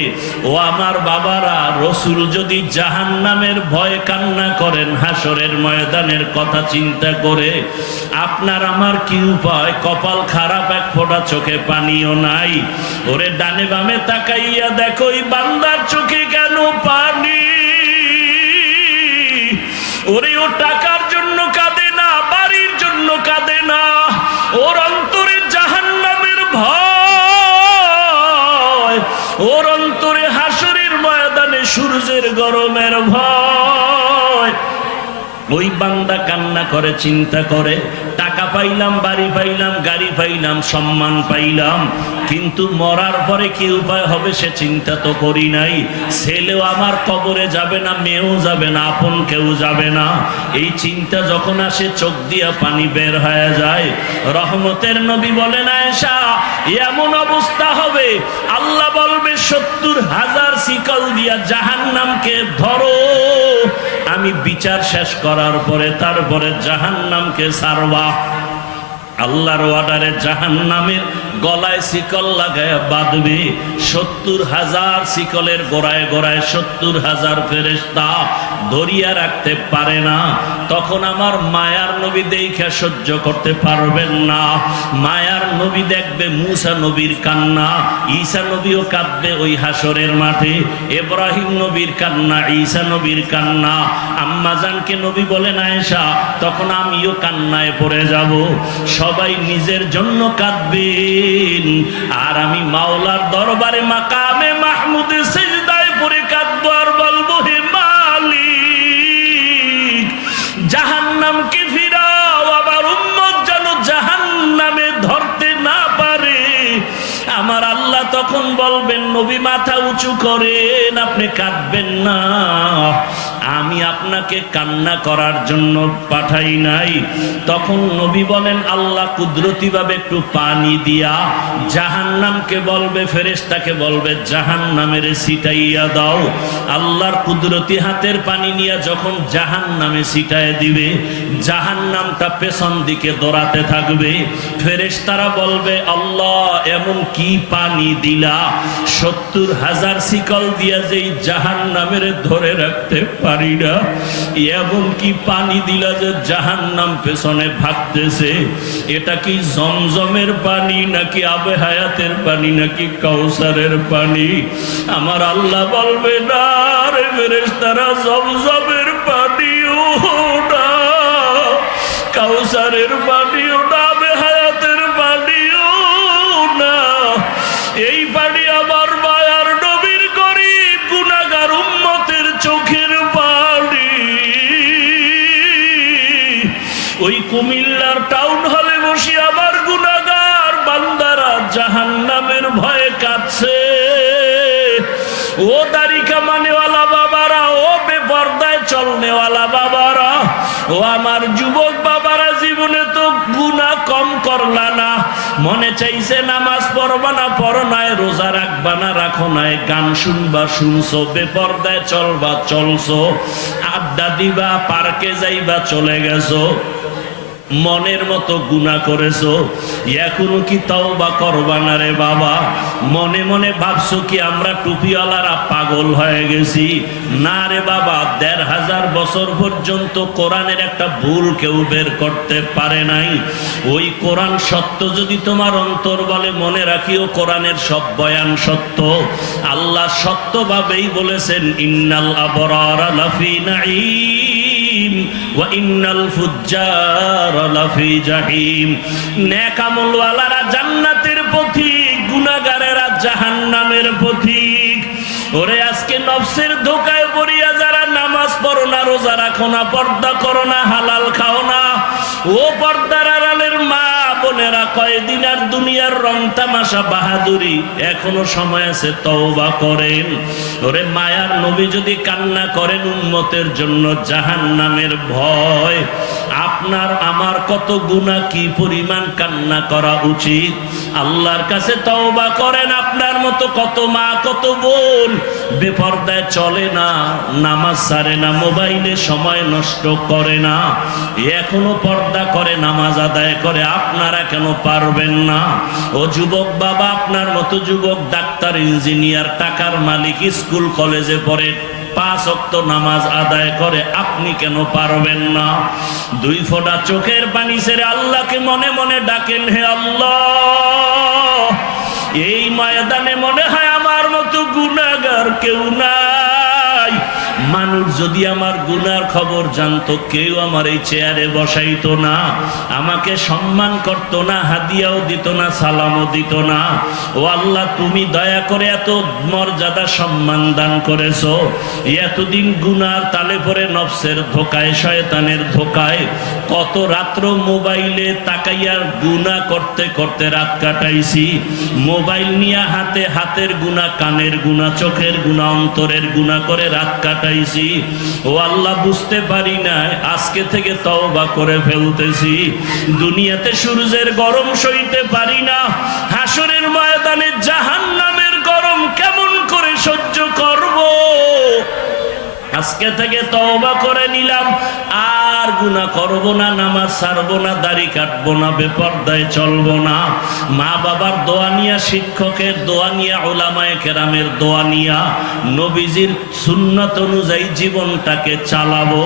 ও আমার বাবারা, রসুল যদি জাহান্নামের ভয় কান্না করেন হাসরের ময়দানের কথা চিন্তা করে, আপনার আমার কি উপায়? কপাল খারাপ, এক ফোঁটা চোখে পানিও নাই। ওরে ডানে বামে তাকাইয়া দেখো, এই বান্দার চোখে কেন পানি? ওরে ও টাকার জন্য কাঁদে না, বাড়ির জন্য কাঁদে না, ওর অন্তরে জাহান্নামের ভয়, ওর অন্তরে হাসরের ময়দানে সূর্যের গরমের ভয়। ওই বান্দা কান্না করে, চিন্তা করে, টাকা পাইলাম, বাড়ি পাইলাম, গাড়ি পাইলাম, সম্মান পাইলাম, কিন্তু মরার পরে কি উপায় হবে সে চিন্তা তো করি নাই। ছেলেও আমার কবরে যাবে না, মেয়েও যাবে না, আপন কেউ যাবে না। এই চিন্তা যখন আসে, চোখ দিয়া পানি বের হয়ে যায়। রহমতের নবী বলেন, আয়েশা, এমন অবস্থা হবে, আল্লাহ বলবে, 70,000 শিকল দিয়া জাহান্নামকে ধরো। আমি বিচার শেষ করার পরে তারপরে জাহান্নামকে ছাড়বা। আল্লাহর অর্ডারে জাহান্নামের গলায় শিকল লাগায় বাঁধবে। 70,000 শিকলের গোড়ায় গোড়ায় 70,000 ফেরেশতা ধরিয়া রাখতে পারে না। তখন আমার মায়ার নবী দেখে সহ্য করতে পারবেন না। মায়ার নবী দেখবে মুসা নবীর কান্না, ঈসা নবীও কাঁদবে ওই হাসরের মাঠে, ইব্রাহিম নবীর কান্না, ঈসা নবীর কান্না। আম্মা জানকে নবী বলেন, আয়েশা, তখন আমিও কান্নায় পড়ে যাব। সবাই নিজের জন্য কাঁদবেন, আর আমি মাওলার দরবারে মাকামে মাহমুদে সিজদায় পড়ে কাঁদবো আর বলবো, হে মালিক, জাহান্নামকে ফিরাও, আবার উম্মত যেন জাহান্নামে ধরতে না পারে। আমার আল্লাহ তখন বলবেন, নবী মাথা উঁচু করেন, আপনি কাঁদবেন না। আমি আপনাকে কান্না করার জন্য পাঠাই নাই। তখন নবী বলেন আল্লাহ কুদরতিভাবে একটু পানি দিয়া জাহান্নামকে বলবে, ফেরেশতাকে বলবে জাহান্নামের ছিটাইয়া দাও। আল্লাহর কুদরতি হাতের পানি নিয়ে যখন জাহান্নামে ছিটায় দিবে, জাহান্নামটা পেছন দিকে দৌড়াতে থাকবে। ফেরেশতারা বলবে আল্লাহ এমন কি পানি দিলা, 70,000 শিকল দিয়া যেই জাহান্নামের ধরে রাখতে পারি না, এমন কি পানি দিলা যে জাহান্নাম পেছনে ভাগতেছে। এটা কি জমজমের পানি নাকি আবে হায়াতের পানি নাকি কাউসারের পানি? আমার আল্লাহ বলবে না রে ফেরেশতারা, জমজমের পানিও না, কাউসারের পানিও না, আবে হায়াতের পানিও না। এই পানি আমার মায়ার নবীর গরীব গুনাহগার উম্মতের চোখের পানি। ওই কুমিল্লার টাউন হলে বসে আমার গুনাহগার বান্দারা জাহান্নামের ভয়ে কাঁদছে। ও দাড়ি কামানেওয়ালা বাবারা, ও বেপরদায় চলনেওয়ালা বাবারা, ও আমার যুবক বাবারা, জীবনে তো গুনাহ কম করলা না, মনে চাইছে নামাজ পড়বা না পড়ো নাই, রোজা রাখবা না রাখো নাই, গান শুনবা শুনছো, বেপরদায় চলবা চলছো, আড্ডা দিবা পার্কে যাইবা চলে গেছো, মনের মতো গুনাহ করেছো, এখনো কি তওবা করবা না রে বাবা? মনে মনে ভাবছো কি আমরা টুপিওয়ালারা পাগল হয়ে গেছি? না রে বাবা, ১৫০০ বছর পর্যন্ত কোরআনের একটা ভুল কেউ বের করতে পারে নাই। ওই কোরআন সত্য যদি তোমার অন্তর বলে, মনে রাখিও কোরআনের সব বয়ান সত্য। আল্লাহ সত্যভাবেই বলেছেন ইন্নাল আবরারা লাফি নাঈম ওয়া ইন্নাল ফুজ্জারা লাফি জাহিম। নেক আমলওয়ালারা জান্নাতের পথিক, গুনাহগারেরা জাহান্নামের পথিক। ওরে আজকে নফসের ধোঁকায় পড়িয়া যারা নামাজ পড়ো না, রোজা রাখো না, পর্দা করো না, হালাল খাও না, ও পর্দার আড়ালের মা বোনেরা, কয়দিন আর দুনিয়ার রং তামাশা বাহাদুরি, এখনো সময় আছে, তওবা করেন। ওরে মায়ার নবী যদি কান্না করেন উম্মতের জন্য জাহান্নামের ভয়, আপনার আমার কত গুনাহ, কি পরিমাণ কান্না করা উচিত। আল্লাহর কাছে তওবা করেন। আপনার মতো কত মা কত বোন বেপরদায় চলে না, নামাজ ছাড়ে না, মোবাইলে সময় নষ্ট করে না, এখনো পর্দা করে, নামাজ আদায় করে, আপনারা কেন পারবেন না? ও যুবক বাবা, আপনার মতো যুবক ডাক্তার, ইঞ্জিনিয়ার, টাকার মালিক, স্কুল কলেজে পড়ে, 5 ওয়াক্ত নামাজ আদায় করে, আপনি কেন পারবেন না? 2 ফোঁটা চোখের পানি ছেড়ে আল্লাহকে মনে মনে ডাকেন, হে আল্লাহ, এই ময়দানে মনে হয় আমার মতো গুনাহগার কেউ নাই। মানুষ যদি আমার গুনার খবর জানতো, কেউ আমার এই চেয়ারে বসাইতো না, আমাকে সম্মান করতো না, হাদিয়াও দিত না, সালামও দিত না। ও আল্লাহ, তুমি দয়া করে এত মর্যাদা সম্মান দান করেছো। এতদিন গুনার তালে পরে নফসের ধোকায়, শয়তানের ধোকায় কত রাত্র মোবাইলে তাকাইয়া গুনাহ করতে করতে রাত কাটাইছি। মোবাইল নিয়ে হাতে, হাতের গুনাহ, কানের গুনাহ, চোখের গুনাহ, অন্তরের গুনাহ করে রাত কাটাইছি। ও আল্লাহ, বুঝতে পারি না, আজকে থেকে তওবা করে ফেলতেছি। দুনিয়াতে সূর্যের গরম সইতে পারি না, হাসরের ময়দানে জাহান্নামের গরম কেমন করে সহ্য করব? আজকে থেকে তওবা করে নিলাম, আর গুনাহ করব না, নামাজ ছাড়বো না, দাড়ি কাটবো না, বেপরদায় চলবো না। মা বাবার দোয়া নিয়া, শিক্ষকের দোয়া নিয়া, উলামায়ে কেরামের দোয়া নিয়া, নবীজির সুন্নাত অনুযায়ী জীবনটাকে চালাবো।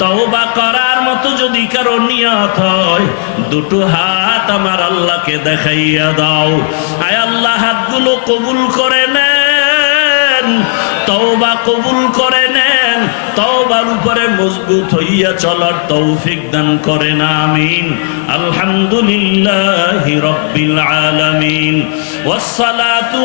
তওবা করার মতো যদি কারো নিয়ত হয়, 2 হাত আমার আল্লাহকে দেখাইয়া দাও। আয় আল্লাহ, হাতগুলো কবুল করে নেন, তওবা কবুল করে নেন, তওবার উপরে মজবুত হইয়া চলার তৌফিক দান করেন, আমিন। আলহামদুলিল্লাহি রাব্বিল আলামিন, ওয়াসসালাতু